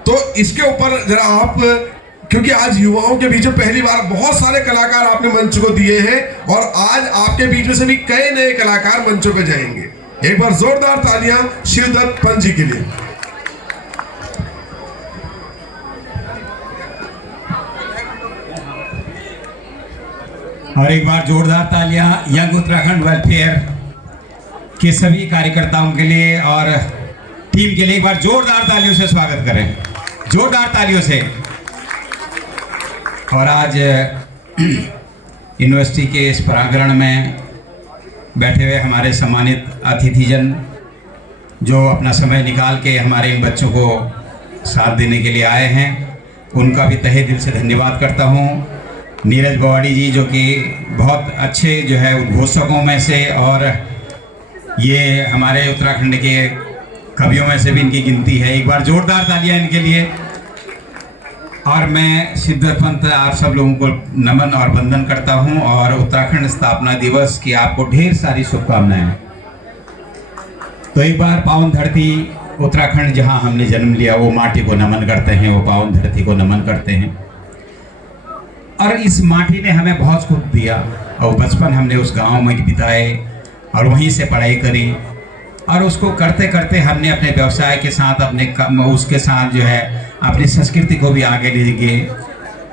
तो इसके ऊपर जरा आप, क्योंकि आज युवाओं के बीच में पहली बार बहुत सारे कलाकार आपने मंच को दिए हैं और आज आपके बीच में से भी कई नए कलाकार मंचों पे जाएंगे। एक बार जोरदार तालियां शिवदत्त पंत जी के लिए। और एक बार जोरदार तालियां यंग उत्तराखंड वेलफेयर के सभी कार्यकर्ताओं के लिए और टीम के लिए एक बार जोरदार तालियों से स्वागत करें, जोरदार तालियों से। और आज यूनिवर्सिटी के इस प्रांगण में बैठे हुए हमारे सम्मानित अतिथिजन जो अपना समय निकाल के हमारे इन बच्चों को साथ देने के लिए आए हैं, उनका भी तहे दिल से धन्यवाद करता हूँ। नीरज बवाड़ी जी जो कि बहुत अच्छे जो है उद्घोषकों में से और ये हमारे उत्तराखंड के कवियों में से भी इनकी गिनती है। एक बार जोरदार तालियां इनके लिए। और मैं शिवदत्त पंत आप सब लोगों को नमन और वंदन करता हूं और उत्तराखंड स्थापना दिवस की आपको ढेर सारी शुभकामनाएं। तो एक बार पावन धरती उत्तराखंड जहां हमने जन्म लिया वो माटी को नमन करते हैं, वो पावन धरती को नमन करते हैं। और इस माटी ने हमें बहुत कुछ दिया और बचपन हमने उस गांव में बिताए और वहीं से पढ़ाई करी और उसको करते करते हमने अपने व्यवसाय के साथ उसके साथ जो है अपनी संस्कृति को भी आगे ले गए,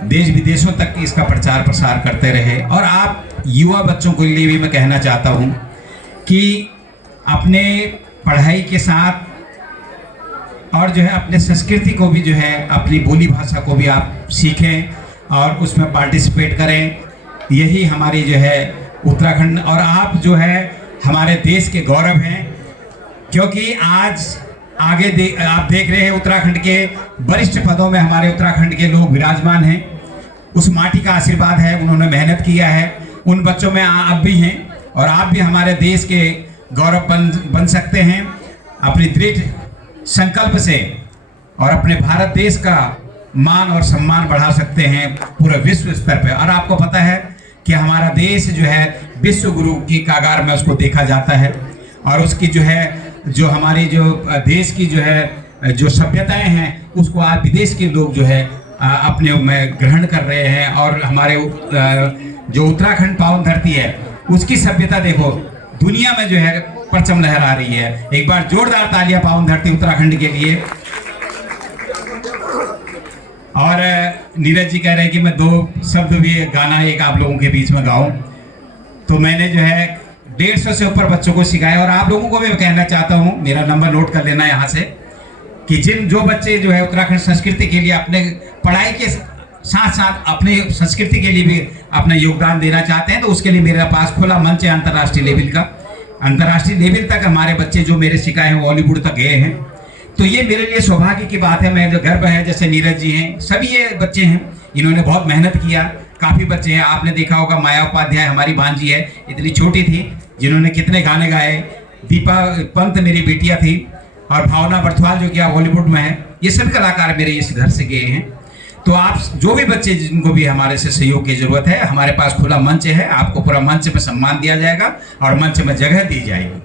देश विदेशों तक इसका प्रचार प्रसार करते रहे। और आप युवा बच्चों के लिए भी मैं कहना चाहता हूँ कि अपने पढ़ाई के साथ और जो है अपने संस्कृति को भी जो है अपनी बोली भाषा को भी आप सीखें और उसमें पार्टिसिपेट करें। यही हमारी जो है उत्तराखंड और आप जो है हमारे देश के गौरव हैं, क्योंकि आज आगे आप देख रहे हैं उत्तराखंड के वरिष्ठ पदों में हमारे उत्तराखंड के लोग विराजमान हैं। उस माटी का आशीर्वाद है, उन्होंने मेहनत किया है, उन बच्चों में आप भी हैं और आप भी हमारे देश के गौरव बन सकते हैं अपनी दृढ़ संकल्प से और अपने भारत देश का मान और सम्मान बढ़ा सकते हैं पूरे विश्व स्तर पर। और आपको पता है कि हमारा देश जो है विश्व गुरु की कागार में उसको देखा जाता है और उसकी जो है जो हमारी जो देश की जो है जो सभ्यताएं हैं उसको आज विदेश के लोग जो है अपने में ग्रहण कर रहे हैं। और हमारे जो उत्तराखंड पावन धरती है उसकी सभ्यता देखो दुनिया में जो है परचम लहरा रही है। एक बार जोरदार तालियां पावन धरती उत्तराखंड के लिए। और नीरज जी कह रहे हैं कि मैं 2 शब्द भी गाना एक आप लोगों के बीच में गाऊं, तो मैंने जो है 150 से ऊपर बच्चों को सिखाया। और आप लोगों को भी कहना चाहता हूं, मेरा नंबर नोट कर लेना यहाँ से, कि जो बच्चे जो है उत्तराखंड संस्कृति के लिए अपने पढ़ाई के साथ साथ अपने संस्कृति के लिए भी अपना योगदान देना चाहते हैं तो उसके लिए मेरे पास खुला मंच है अंतर्राष्ट्रीय लेवल का। अंतर्राष्ट्रीय लेवल तक हमारे बच्चे जो मेरे सिखाए हैं बॉलीवुड तक गए हैं, तो ये मेरे लिए सौभाग्य की बात है। मैं जो गर्व है, जैसे नीरज जी हैं, सभी ये बच्चे हैं, इन्होंने बहुत मेहनत किया। काफ़ी बच्चे हैं, आपने देखा होगा माया उपाध्याय हमारी भांजी है, इतनी छोटी थी, जिन्होंने कितने गाने गाए। दीपा पंत मेरी बेटियां थी और भावना बर्थवाल जो कि बॉलीवुड में है। ये सभी कलाकार मेरे इस घर से गए हैं। तो आप जो भी बच्चे जिनको भी हमारे से सहयोग की जरूरत है, हमारे पास खुला मंच है, आपको पूरा मंच में सम्मान दिया जाएगा और मंच में जगह दी जाएगी।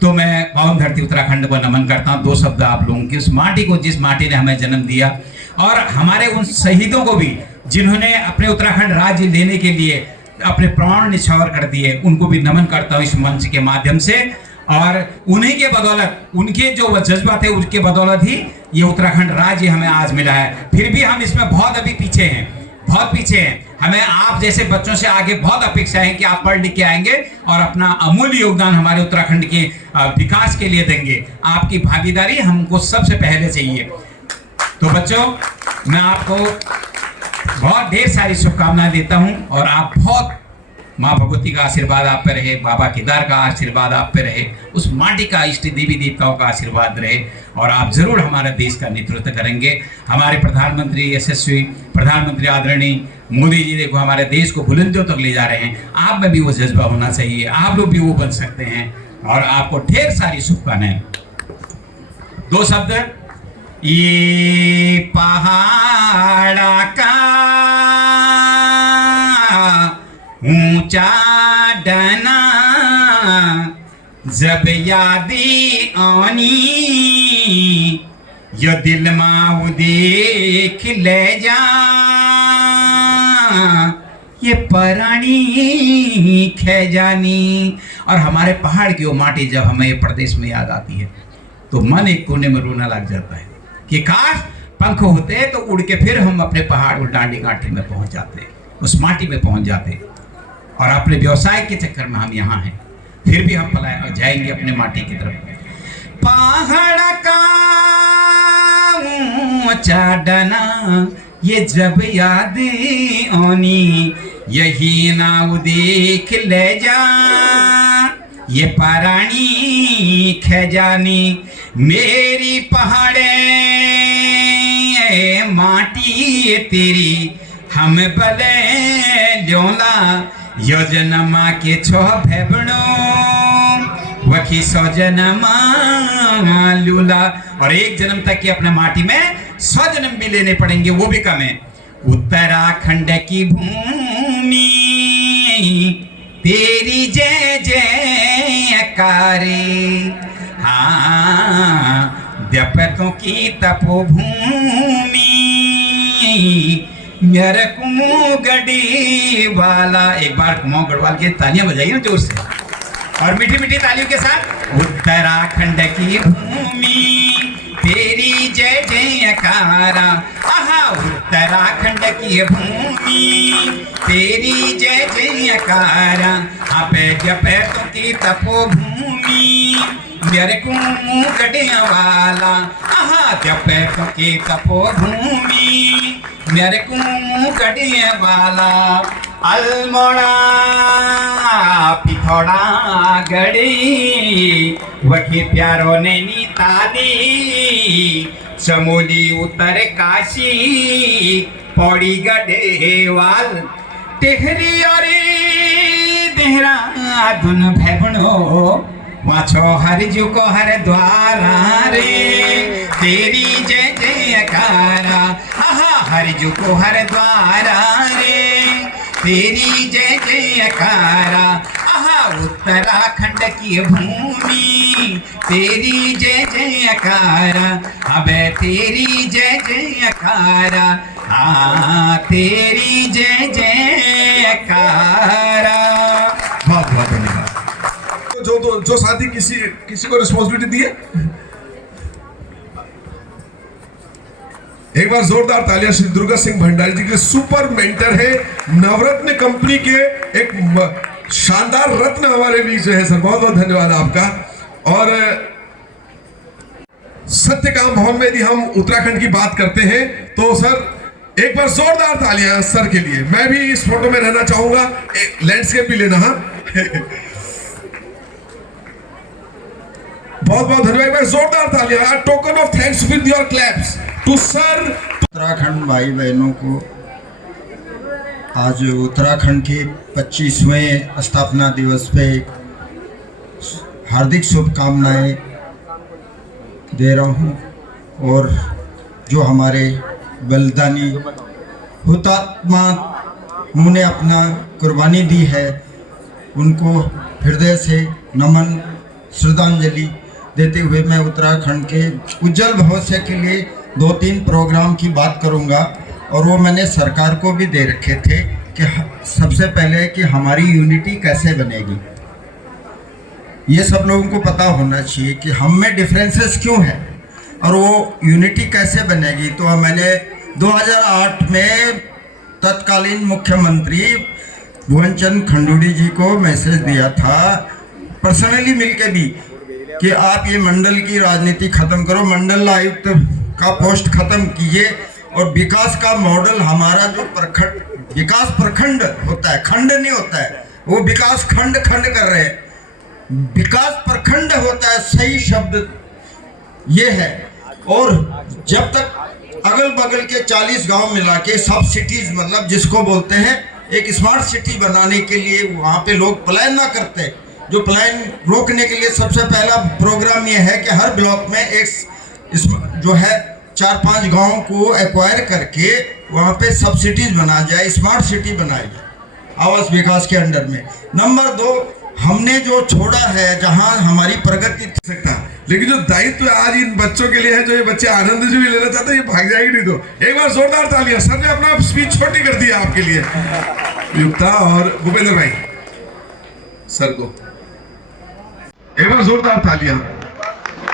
तो मैं पावन धरती उत्तराखंड को नमन करता हूँ। 2 शब्द आप लोगों की उस माटी को, जिस माटी ने हमें जन्म दिया, और हमारे उन शहीदों को भी जिन्होंने अपने उत्तराखंड राज्य लेने के लिए अपने प्राण निछावर कर दिए, उनको भी नमन करता हूँ इस मंच के माध्यम से। और उन्हीं के बदौलत, उनके जो जज्बा थे उनके बदौलत ही ये उत्तराखंड राज्य हमें आज मिला है। फिर भी हम इसमें बहुत अभी पीछे हैं, बहुत पीछे हैं। हमें आप जैसे बच्चों से आगे बहुत अपेक्षा है कि आप पढ़ लिख के आएंगे और अपना अमूल्य योगदान हमारे उत्तराखंड के विकास के लिए देंगे। आपकी भागीदारी हमको सबसे पहले चाहिए। तो बच्चों, मैं आपको बहुत ढेर सारी शुभकामनाएं देता हूं और आप बहुत, माँ भगवती का आशीर्वाद आप पे रहे, बाबा केदार का आशीर्वाद आप पे रहे, उस माटी का, इष्ट देवी देवताओं का आशीर्वाद रहे और आप जरूर हमारे देश का नेतृत्व करेंगे। हमारे प्रधानमंत्री, यशस्वी प्रधानमंत्री आदरणीय मोदी जी देखो हमारे देश को बुलंदियों तक ले जा रहे हैं। आप में भी वो जज्बा होना चाहिए, आप लोग भी वो बन सकते हैं और आपको ढेर सारी शुभकामनाएं। 2 शब्द, ये पहाड़ा का ऊंचा डना जब यादी आनी, यो दिल माऊ देख ले जा, ये परानी खैजानी। और हमारे पहाड़ की वो माटी जब हमें प्रदेश में याद आती है तो मन एक कोने में रोना लग जाता है कि काश पंख होते तो उड़ के फिर हम अपने पहाड़ और डांडी काठी में पहुंच जाते, उस माटी में पहुंच जाते। और अपने व्यवसाय के चक्कर में हम यहाँ हैं, फिर भी हम पलायन जाएंगे अपने माटी की तरफ। पहाड़ का ऊंचा डना ये जब याद आनी, यही नाव देख ले जा, ये परानी खजानी। मेरी पहाड़े माटी तेरी हम बले ल्योला योजना माँ के छो भेबणो वखी सौ जन्मा लूला। और एक जन्म तक की अपने माटी में 100 जन्म भी लेने पड़ेंगे, वो भी कम है। उत्तराखंड की भूमि तेरी जय जयकारे, हाँ द्यपतों की तपोभूमि मेरे कुमोगढ़ी वाला। एक बार कुमोगढ़ वाल के तालियां बजाइए जोर से और मीठी मीठी तालियों के साथ। उत्तराखंड की भूमि तेरी जय जयकारा, आहा उत्तराखंड की भूमि तेरी जय जयकारा। आपे जपेतों की तपोभूमि मेरे कुमोगढ़िया वाला, आहा जपेतों की तपोभूमि मेरे कुमोगढ़िया वाला। अल्मोड़ा पिथौड़ा गढ़ी वही प्यारो नैनी ताली, चमोली उत्तर काशी पौड़ी गढ़ेवाल टेहरी और देहरादून भैबणो माछो हरिजू को हर द्वारा रे तेरी जय जयकारा, आहा हरिजू को हर द्वारा रे तेरी जय जयकारा। आहा उत्तराखंड की भूमि तेरी जय जयकारा, अबे तेरी जय जयकारा, हाँ तेरी जय जयकारा। बहुत बहुत धन्यवाद। जो साथी किसी को रिस्पॉन्सिबिलिटी दी है, एक बार जोरदार तालियां श्री दुर्गा सिंह भंडारी जी के सुपर मेंटर है, नवरत्न कंपनी के एक शानदार रत्न हमारे बीच है सर, बहुत बहुत धन्यवाद आपका। और सत्यकाम भवन में यदि हम उत्तराखंड की बात करते हैं तो सर एक बार जोरदार तालियां सर के लिए। मैं भी इस फोटो में रहना चाहूंगा, लैंडस्केप भी लेना। हाँ बहुत बहुत धन्यवाद, एक बार जोरदार तालियां, token of thanks with your claps to sir. Uttarakhand भाई बहनों को आज उत्तराखंड के 25वें स्थापना दिवस पे हार्दिक शुभकामनाएं दे रहा हूं। और जो हमारे बलिदानी हुतात्मा उन्होंने अपना कुर्बानी दी है, उनको हृदय से नमन श्रद्धांजलि देते हुए मैं उत्तराखंड के उज्जवल भविष्य के लिए 2-3 प्रोग्राम की बात करूंगा। और वो मैंने सरकार को भी दे रखे थे कि सबसे पहले कि हमारी यूनिटी कैसे बनेगी, ये सब लोगों को पता होना चाहिए कि हम में डिफरेंसेस क्यों है और वो यूनिटी कैसे बनेगी। तो मैंने 2008 में तत्कालीन मुख्यमंत्री भुवन चंद खंडूड़ी जी को मैसेज दिया था, पर्सनली मिलके भी, कि आप ये मंडल की राजनीति खत्म करो, मंडल आयुक्त का पोस्ट खत्म कीजिए और विकास का मॉडल हमारा जो विकास प्रखंड होता है, खंड नहीं होता है, वो विकास खंड कर रहे हैं, विकास प्रखंड होता है, सही शब्द ये है। और जब तक अगल बगल के 40 गांव मिला के सब सिटीज, मतलब जिसको बोलते हैं एक स्मार्ट सिटी बनाने के लिए वहाँ पे लोग प्लान ना करते, जो प्लान रोकने के लिए सबसे पहला प्रोग्राम ये है कि हर ब्लॉक में एक जो है 4-5 गांव को एक्वायर करके वहाँ पे सब सिटीज बना जाए, स्मार्ट सिटी बनाई जाए आवास विकास के अंडर में। नंबर 2, हमने जो छोड़ा है जहाँ हमारी प्रगति सकता, लेकिन जो दायित्व आज इन बच्चों के लिए है, जो ये बच्चे आनंद जी भी लेना चाहते हैं, ये भाग जाएगी नहीं। तो एक बार जोरदार तालियां, सर ने अपना स्पीच छोटी कर दिया आपके लिए। युक्ता और भूपेंद्र भाई सर को एक बार जोरदार तालियां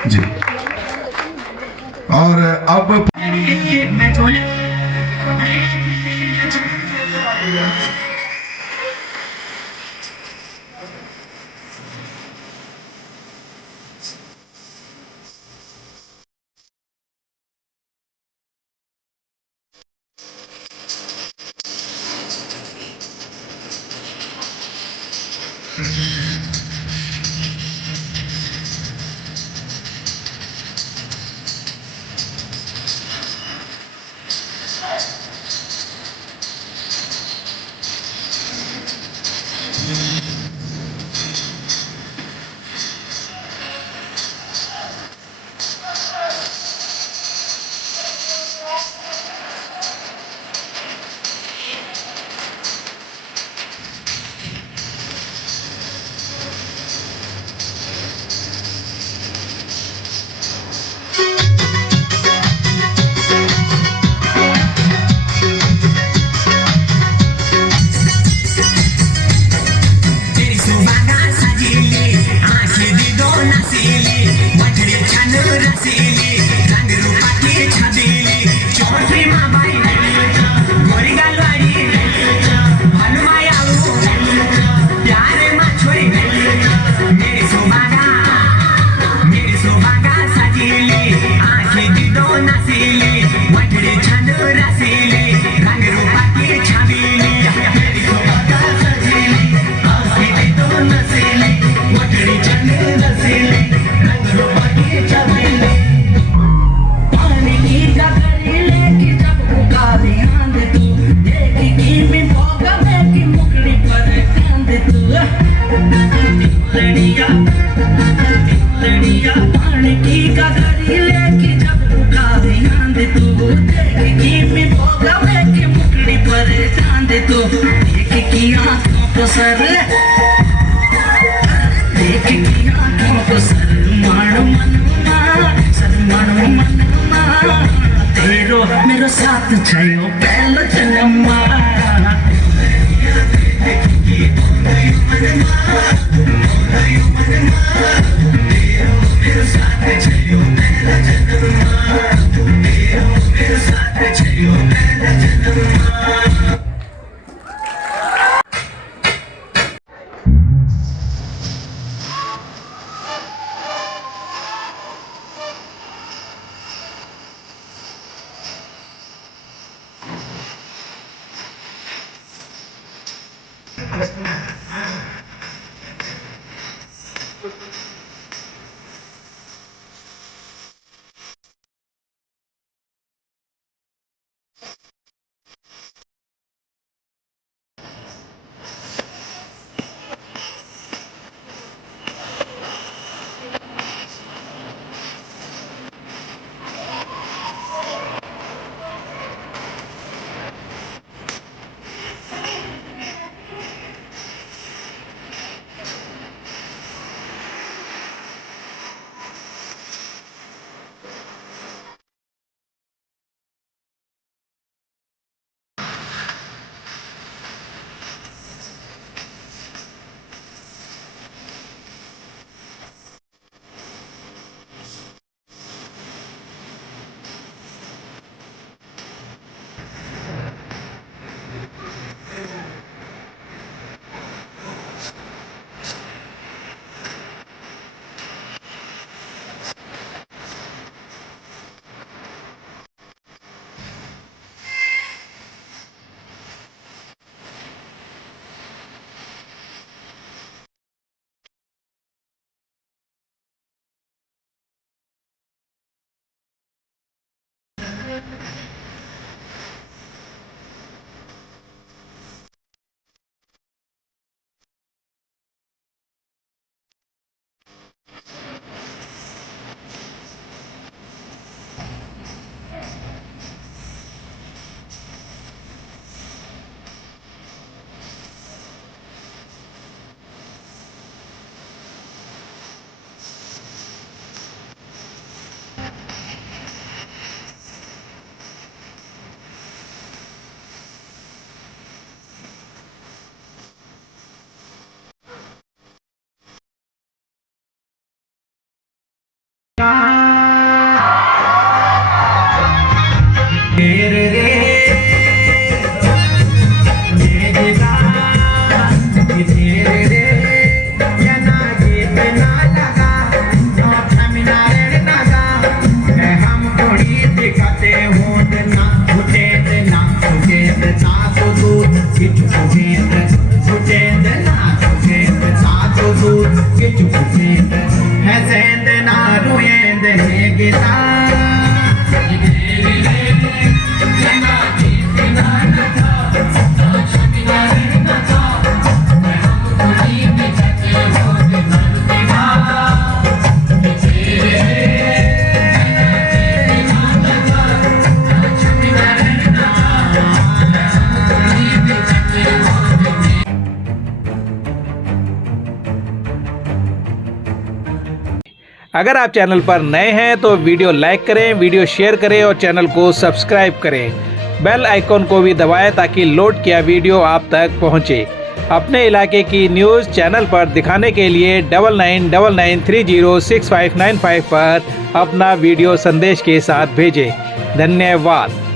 जी। और अब देखो देख की आंखों को सर, देख की आंखों को सर मानो मनमा, सर मानो मनमा, तेरो मेरो साथ छयो पहलो जन्मा। अगर आप चैनल पर नए हैं तो वीडियो लाइक करें, वीडियो शेयर करें और चैनल को सब्सक्राइब करें। बेल आइकॉन को भी दबाएं ताकि लोड किया वीडियो आप तक पहुंचे। अपने इलाके की न्यूज़ चैनल पर दिखाने के लिए 9999306595 पर अपना वीडियो संदेश के साथ भेजें। धन्यवाद।